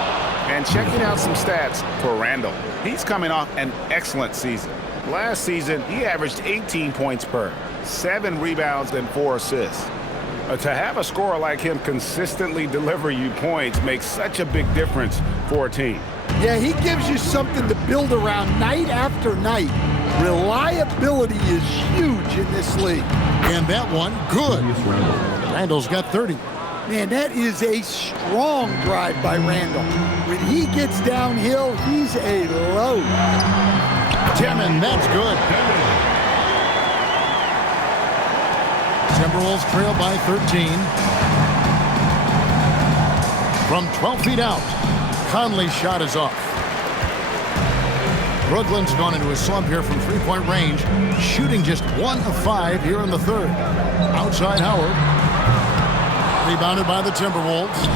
And checking out some stats for Randle. He's coming off an excellent season. Last season, he averaged 18 points per, 7 rebounds, and 4 assists. To have a scorer like him consistently deliver you points makes such a big difference for a team. Yeah, he gives you something to build around night after night. Reliability is huge in this league. And that one, good. Randle's got 30. Man, that is a strong drive by Randle. When he gets downhill, he's a load. Demon, that's good. Timberwolves trail by 13. From 12 feet out, Conley's shot is off. Brooklyn's gone into a slump here from three-point range, shooting just 1 of 5 here in the third. Outside Howard. Rebounded by the Timberwolves.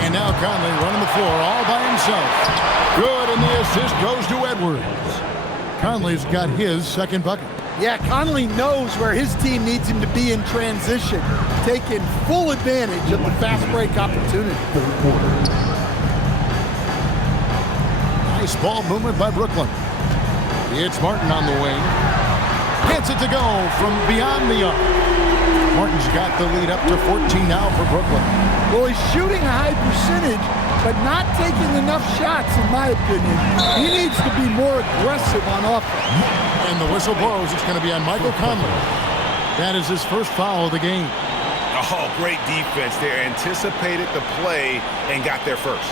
And now Conley running the floor all by himself. Good, and the assist goes to Edwards. Conley's got his second bucket. Yeah, Conley knows where his team needs him to be in transition, taking full advantage of the fast break opportunity. Nice ball movement by Brooklyn. It's Martin on the wing. Gets it to go from beyond the arc. Martin's got the lead up to 14 now for Brooklyn. Well, he's shooting a high percentage, but not taking enough shots, in my opinion. He needs to be more aggressive on offense. And the whistle blows. It's going to be on Michael Conley. That is his first foul of the game. Oh, great defense there. Anticipated the play and got there first.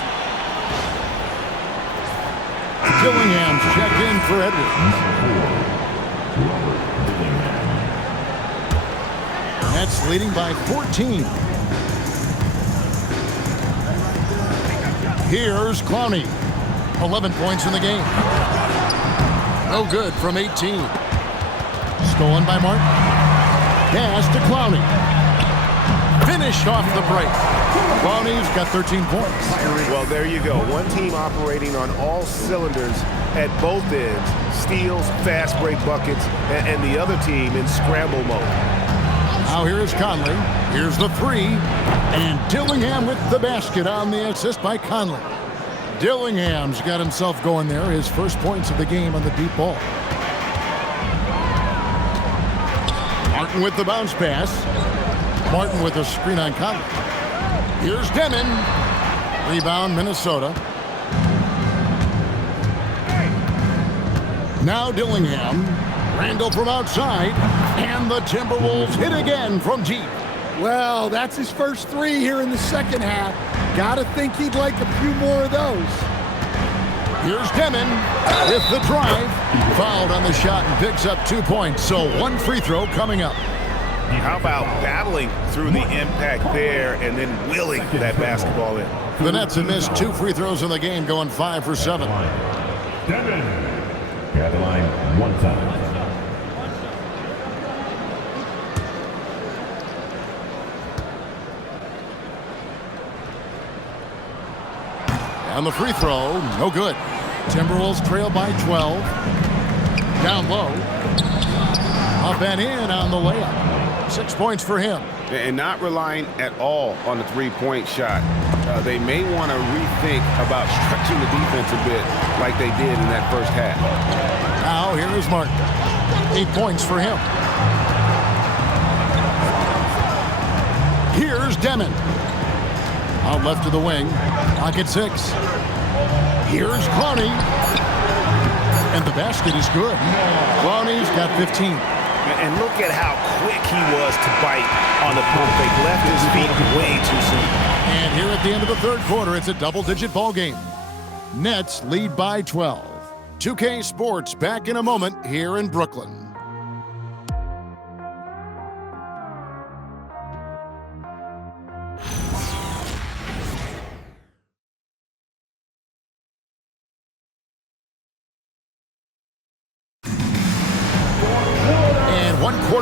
Dillingham's checked in for Edwards. Nets leading by 14. Here's Clowney. 11 points in the game. No good from 18. Stolen by Martin. Pass to Clowney. Finished off the break. Clowney's got 13 points. Well, there you go. One team operating on all cylinders at both ends. Steals, fast break buckets, and the other team in scramble mode. Now here's Conley. Here's the three. And Dillingham with the basket on the assist by Conley. Dillingham's got himself going there. His first points of the game on the deep ball. Martin with the bounce pass. Martin with a screen on Conley. Here's Demon. Rebound, Minnesota. Now Dillingham. Randall from outside. And the Timberwolves hit again from deep. Well, that's his first three here in the second half. Gotta think he'd like a few more of those. Here's Demon with the drive. Fouled on the shot and picks up 2 points. So one free throw coming up. How about battling through the impact there and then wheeling that basketball in? The Nets have missed 2 free throws in the game, going 5 for 7. Devin, gather line 1 time. And the free throw, no good. Timberwolves trail by 12. Down low. Up and in on the layup. 6 points for him. And not relying at all on the three-point shot. They may want to rethink about stretching the defense a bit like they did in that first half. Now here is Martin. 8 points for him. Here's Demon. Out left to the wing. Pocket 6. Here's Clowney. And the basket is good. Clowney's got 15. And look at how quick he was to bite on the pump fake. Left his feet way too soon. And here at the end of the third quarter, it's a double-digit ball game. Nets lead by 12. 2K Sports back in a moment here in Brooklyn.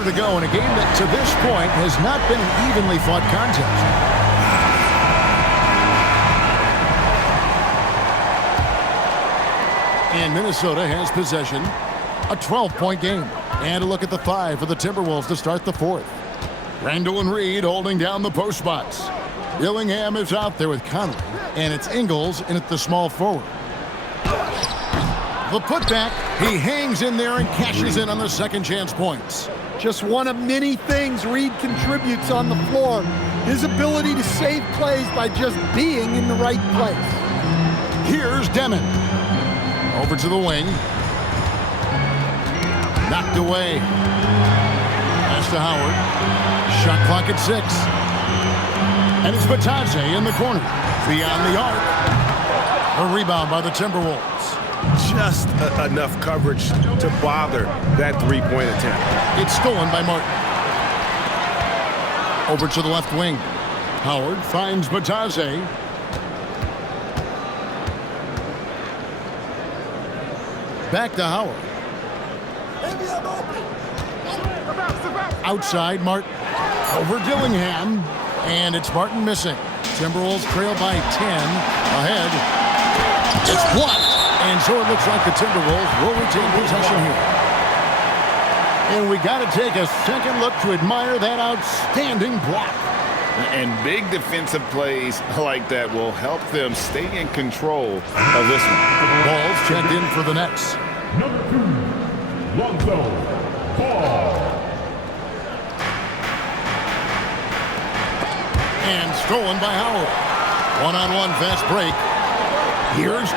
To go in a game that to this point has not been an evenly fought contest. And Minnesota has possession, a 12-point game. And a look at the 5 for the Timberwolves to start the fourth. Randall and Reed holding down the post spots. Dillingham is out there with Conley, and it's Ingles in at the small forward. The putback, he hangs in there and cashes in on the second chance points. Just one of many things Reed contributes on the floor. His ability to save plays by just being in the right place. Here's Demon. Over to the wing. Knocked away. Pass to Howard. Shot clock at 6. And it's Batadze in the corner. Beyond the arc. A rebound by the Timberwolves. Just enough coverage to bother that three-point attempt. It's stolen by Martin. Over to the left wing. Howard finds Batadze. Back to Howard. Outside, Martin. Over Dillingham. And it's Martin missing. Timberwolves trail by 10. Ahead. It's blocked. And so it looks like the Timberwolves will retain possession here. And we got to take a second look to admire that outstanding block. And big defensive plays like that will help them stay in control of this one. Ball's checked in for the Nets. Number 2, Lonzo Ball. And stolen by Howard. One-on-one fast break. Here's...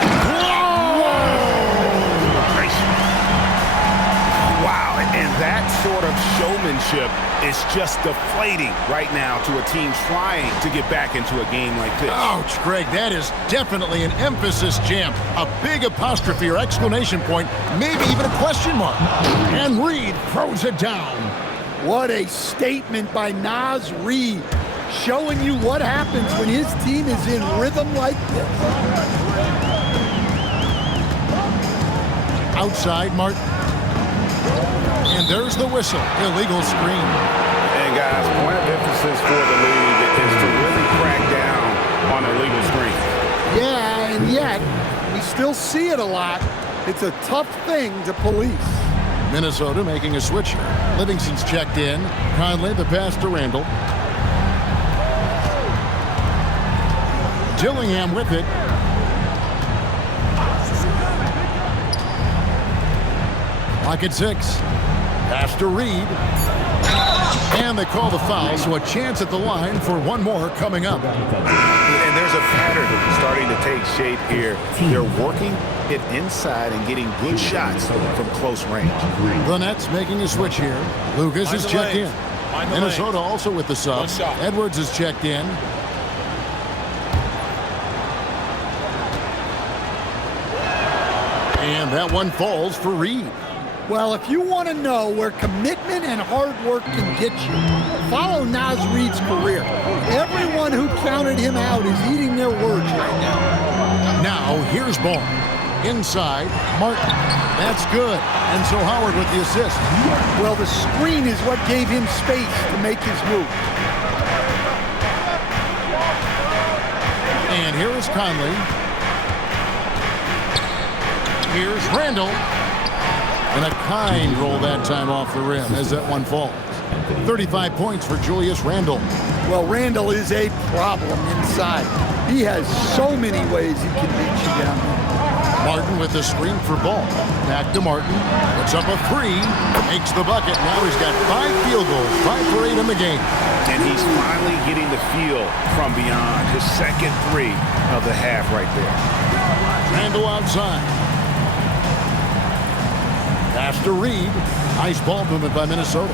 Wow, and that sort of showmanship is just deflating right now to a team trying to get back into a game like this. Ouch, Greg, that is definitely an emphasis jam. A big apostrophe or exclamation point, maybe even a question mark. And Reed throws it down. What a statement by Naz Reid, showing you what happens when his team is in rhythm like this. Outside, Martin. And there's the whistle. Illegal screen. And guys, point of emphasis for the league is to really crack down on illegal screens. Yeah, and yet we still see it a lot. It's a tough thing to police. Minnesota making a switch here. Livingston's checked in. Conley, the pass to Randall. Dillingham with it. Pocket 6. Pass to Reed. And they call the foul, so a chance at the line for one more coming up. And there's a pattern starting to take shape here. They're working it inside and getting good shots from close range. The Nets making a switch here. Lucas is checked in. Minnesota also with the sub. Edwards is checked in. And that one falls for Reed. Well, if you want to know where commitment and hard work can get you, follow Naz Reid's career. Everyone who counted him out is eating their words right now. Now, here's Ball. Inside, Martin. That's good. And so Howard with the assist. Well, the screen is what gave him space to make his move. And here is Conley. Here's Randall. And a kind roll that time off the rim as that one falls. 35 points for Julius Randle. Well, Randall is a problem inside. He has so many ways he can beat you down there. Martin with the screen for Ball. Back to Martin. Puts up a 3. Makes the bucket. Now he's got 5 field goals. 5 for 8 in the game. And he's finally getting the feel from beyond. His second 3 of the half right there. Randall outside. Pass to Reed. Nice ball movement by Minnesota.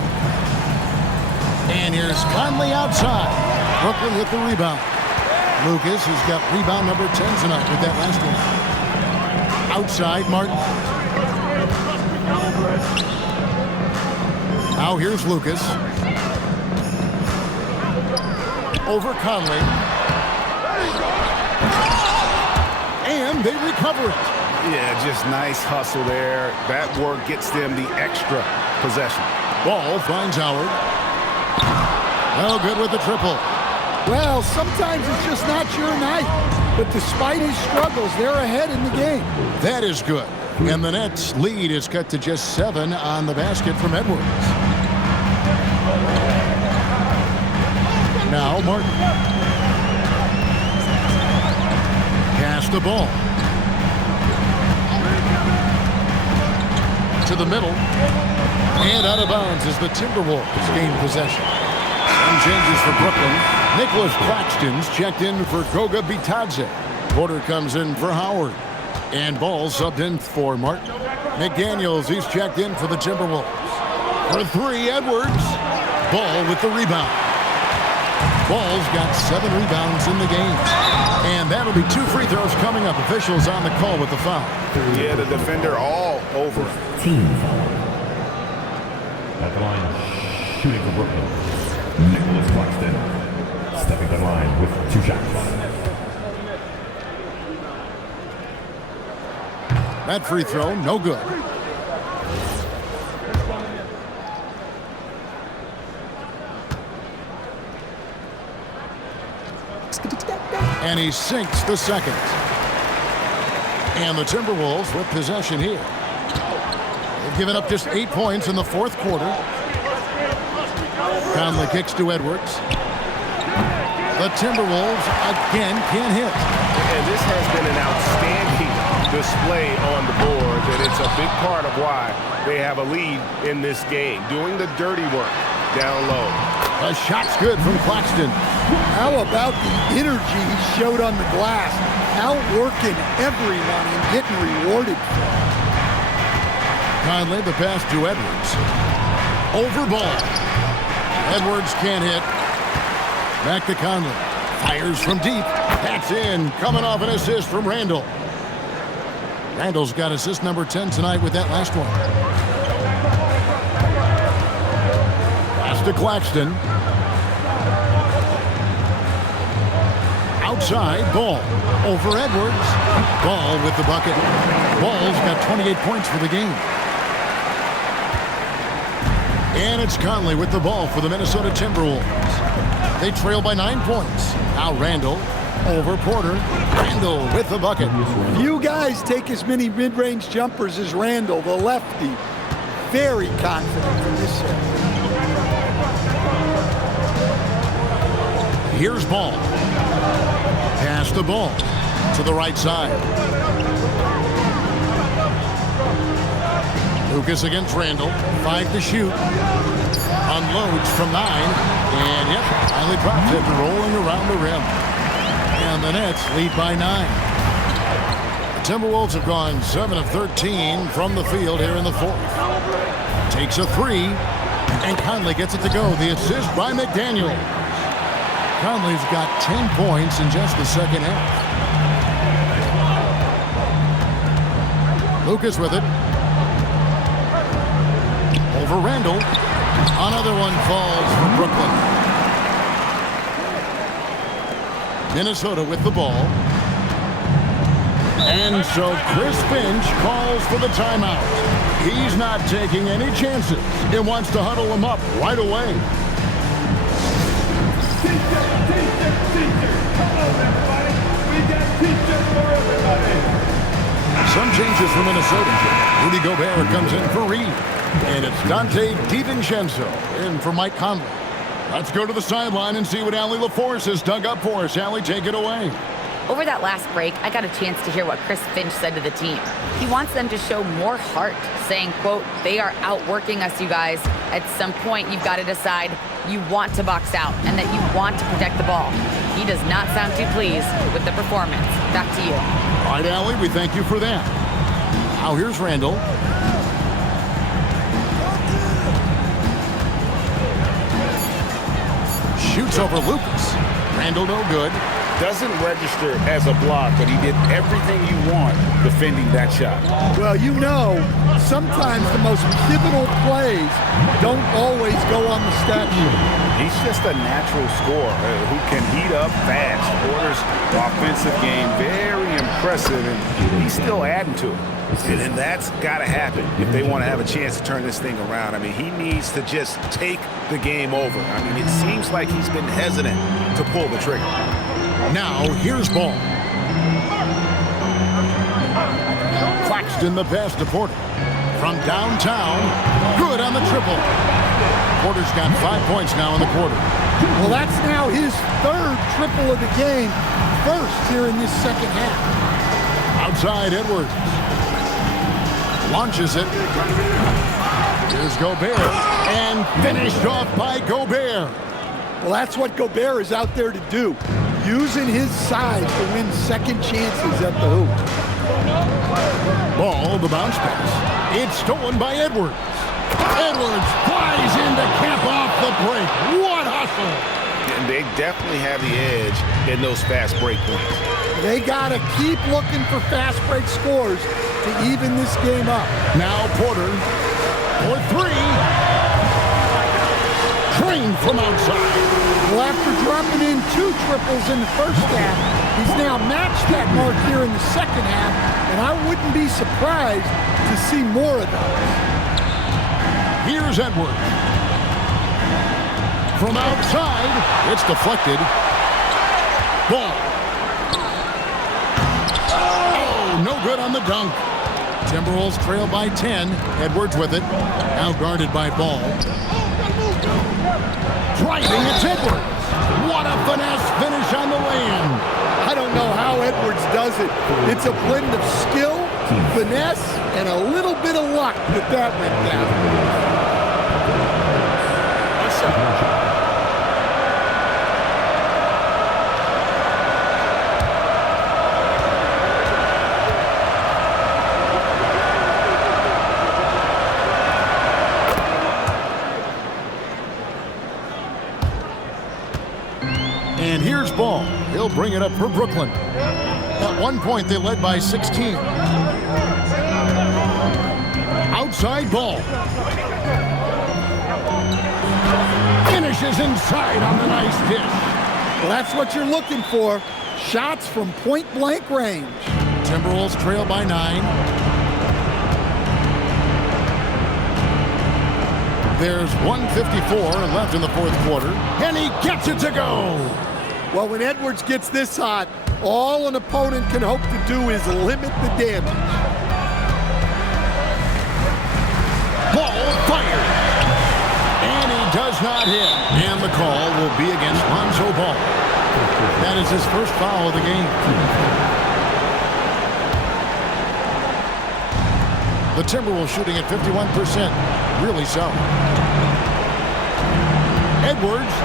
And here's Conley outside. Brooklyn with the rebound. Lucas has got rebound number 10 tonight with that last one. Outside, Martin. Now here's Lucas. Over Conley. And they recover it. Yeah, just nice hustle there. That work gets them the extra possession. Ball finds Howard. Well, good with the triple. Well, sometimes it's just not your night. But despite his struggles, they're ahead in the game. That is good. And the Nets' lead is cut to just 7 on the basket from Edwards. Now Martin. Pass the ball. To the middle. And out of bounds as the Timberwolves gain possession. Some changes for Brooklyn. Nicholas Claxton's checked in for Goga Bitadze. Porter comes in for Howard. And Ball subbed in for Martin. McDaniels, he's checked in for the Timberwolves. For 3, Edwards. Ball with the rebound. Ball's got 7 rebounds in the game. And that'll be 2 free throws coming up. Officials on the call with the foul. Yeah, the defender all over it. At the line, shooting for Brooklyn. Nicholas Claxton, stepping in line with 2 shots. That free throw, no good. And he sinks the second. And the Timberwolves with possession here. They've given up just 8 points in the fourth quarter. Conley kicks to Edwards. The Timberwolves again can't hit. And this has been an outstanding display on the board, and it's a big part of why they have a lead in this game, doing the dirty work down low. The shot's good from Claxton. How about the energy he showed on the glass, outworking everyone and getting rewarded for it. Conley, the pass to Edwards. Over ball. Edwards can't hit. Back to Conley. Fires from deep. That's in. Coming off an assist from Randall. Randall's got assist number 10 tonight with that last one. Pass to Claxton. Outside, Ball. Over Edwards. Ball with the bucket. Ball's got 28 points for the game. And it's Conley with the ball for the Minnesota Timberwolves. They trail by 9 points. Now Randall over Porter. Randall with the bucket. Few guys take as many mid-range jumpers as Randall, the lefty. Very confident from this set. Here's Ball. Pass the ball to the right side. Lucas against Randall. 5 to shoot. Unloads from 9. And yep, finally drops it, rolling around the rim. And the Nets lead by 9. The Timberwolves have gone 7 of 13 from the field here in the fourth. Takes a 3. And Conley gets it to go. The assist by McDaniel. Conley's got 10 points in just the second half. Lucas with it. Over Randall. Another one falls for Brooklyn. Minnesota with the ball. And so Chris Finch calls for the timeout. He's not taking any chances. He wants to huddle them up right away. Some changes for Minnesota. Rudy Gobert comes in for Reed. And it's Dante DiVincenzo in for Mike Conley. Let's go to the sideline and see what Allie LaForce has dug up for us. Allie, take it away. Over that last break, I got a chance to hear what Chris Finch said to the team. He wants them to show more heart, saying, quote, they are outworking us, you guys. At some point, you've got to decide you want to box out and that you want to protect the ball. He does not sound too pleased with the performance. Back to you. All right, Allie, we thank you for that. Now here's Randall. Shoots over Lucas. Randall no good. Doesn't register as a block, but he did everything you want defending that shot. Well, you know, sometimes the most pivotal plays don't always go on the stat sheet. He's just a natural scorer who can heat up fast. Porter's offensive game very impressive, and he's still adding to it. And that's got to happen if they want to have a chance to turn this thing around. I mean, he needs to just take the game over. I mean, it seems like he's been hesitant to pull the trigger. Now, here's Ball. Claxton the pass to Porter. From downtown, good on the triple. Porter's got 5 points now in the quarter. Well, that's now his third triple of the game, first here in this second half. Outside Edwards. Launches it. Here's Gobert. And finished off by Gobert. Well, that's what Gobert is out there to do. Using his size to win second chances at the hoop. Ball, the bounce pass. It's stolen by Edwards. Edwards flies in to cap off the break. What hustle! And they definitely have the edge in those fast break points. They got to keep looking for fast break scores to even this game up. Now Porter for 3. Train from outside. Well, after dropping in 2 triples in the first half, he's now matched that mark here in the second half, and I wouldn't be surprised to see more of those. Here's Edwards. From outside, it's deflected. Ball. Oh, no good on the dunk. Timberwolves trail by 10. Edwards with it. Now guarded by Ball. Driving, it's Edwards. What a finesse finish on the lay-in. I don't know how Edwards does it. It's a blend of skill, finesse, and a little bit of luck that went down. And here's Ball. He'll bring it up for Brooklyn. At one point, they led by 16. Outside Ball. Finishes inside on the nice dish. Well, that's what you're looking for. Shots from point-blank range. Timberwolves trail by 9. There's 1:54 left in the fourth quarter, and he gets it to go. Well, when Edwards gets this hot, all an opponent can hope to do is limit the damage. Ball fired. And he does not hit. And the call will be against Lonzo Ball. That is his first foul of the game. The Timberwolves shooting at 51%. Really solid. Edwards,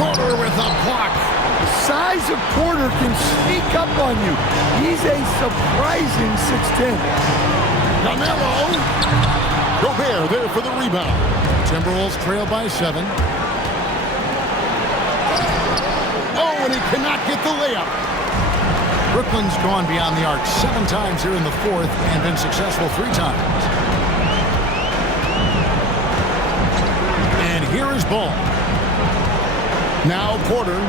Porter with a block. The size of Porter can sneak up on you. He's a surprising 6'10". Melo. Gobert there for the rebound. Timberwolves trail by 7. Oh, and he cannot get the layup. Brooklyn's gone beyond the arc 7 times here in the fourth and been successful 3 times. And here is Ball. Now Porter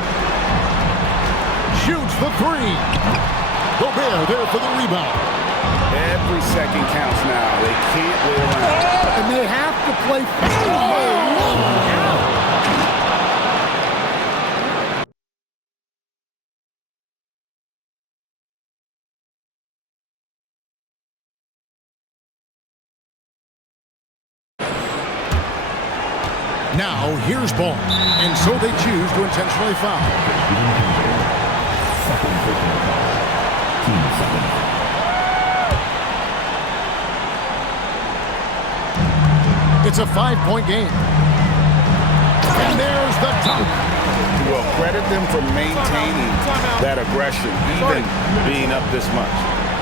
shoots the 3. Gobert there for the rebound. Every second counts now. They can't wait around. And they have to play. Now here's Ball, and so they choose to intentionally foul. It's a 5-point game. And there's the dunk. Well, credit them for maintaining that aggression, even being up this much.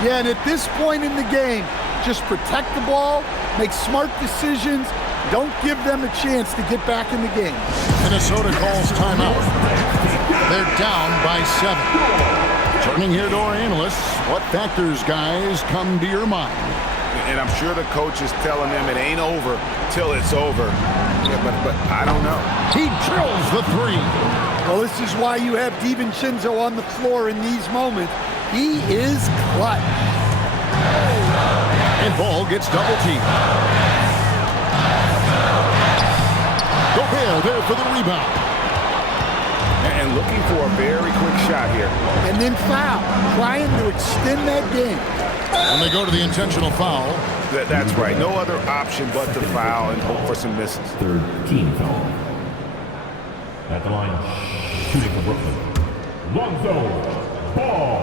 Yeah, and at this point in the game, just protect the ball, make smart decisions. Don't give them a chance to get back in the game. Minnesota calls timeout. They're down by 7. Turning here to our analysts, what factors, guys, come to your mind? And I'm sure the coach is telling them it ain't over till it's over. Yeah, but I don't know. He drills the 3. Well, this is why you have DiVincenzo on the floor in these moments. He is clutch. And Ball gets double teamed. Gobert there for the rebound. And looking for a very quick shot here. And then foul, trying to extend that game. And they go to the intentional foul. That's right. No other option but to foul and hope for some misses. Third team foul. At the line, shooting for Brooklyn, Lonzo Ball.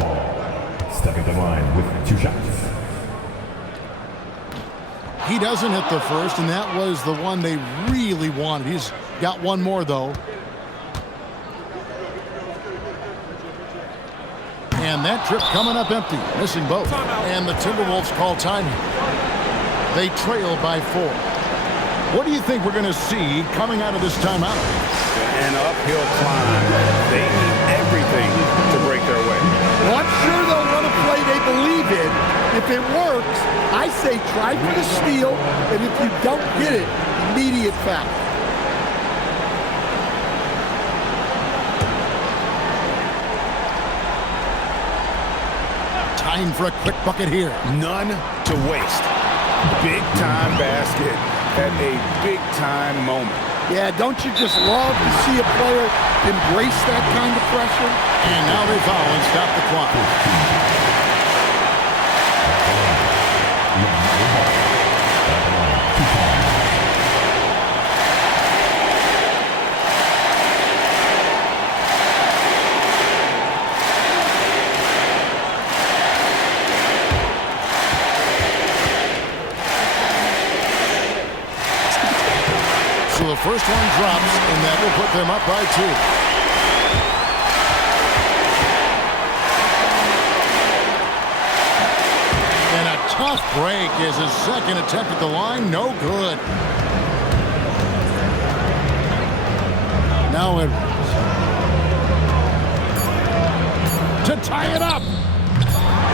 Stuck at the line with 2 shots. He doesn't hit the first, and that was the one they really wanted. He's got one more, though. And that trip coming up empty, missing both. And the Timberwolves call time. They trail by 4. What do you think we're going to see coming out of this timeout? An uphill climb. They need everything to break their way. Well, I'm sure they'll run a play they believe in. If it works, I say try for the steal, and if you don't get it, immediate foul. Time for a quick bucket here. None to waste. Big-time basket at a big-time moment. Yeah, don't you just love to see a player embrace that kind of pressure? And now they foul and stop the clock. So the first one drops, and that will put them up by 2. And a tough break is his second attempt at the line. No good. Now Edwards. To tie it up.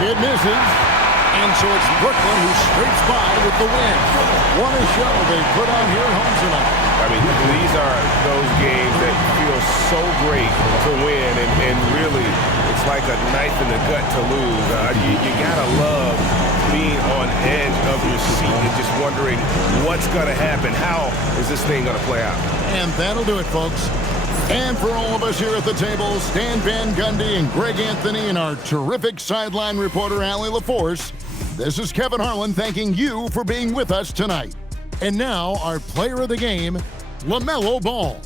It misses. And so it's Brooklyn who scrapes by with the win. What a show they put on here at home tonight. I mean, these are those games that feel so great to win, and really, it's like a knife in the gut to lose. You gotta love being on edge of your seat and just wondering what's gonna happen. How is this thing gonna play out? And that'll do it, folks. And for all of us here at the table, Stan Van Gundy and Greg Anthony and our terrific sideline reporter, Allie LaForce, this is Kevin Harlan thanking you for being with us tonight. And now, our player of the game, LaMelo Ball.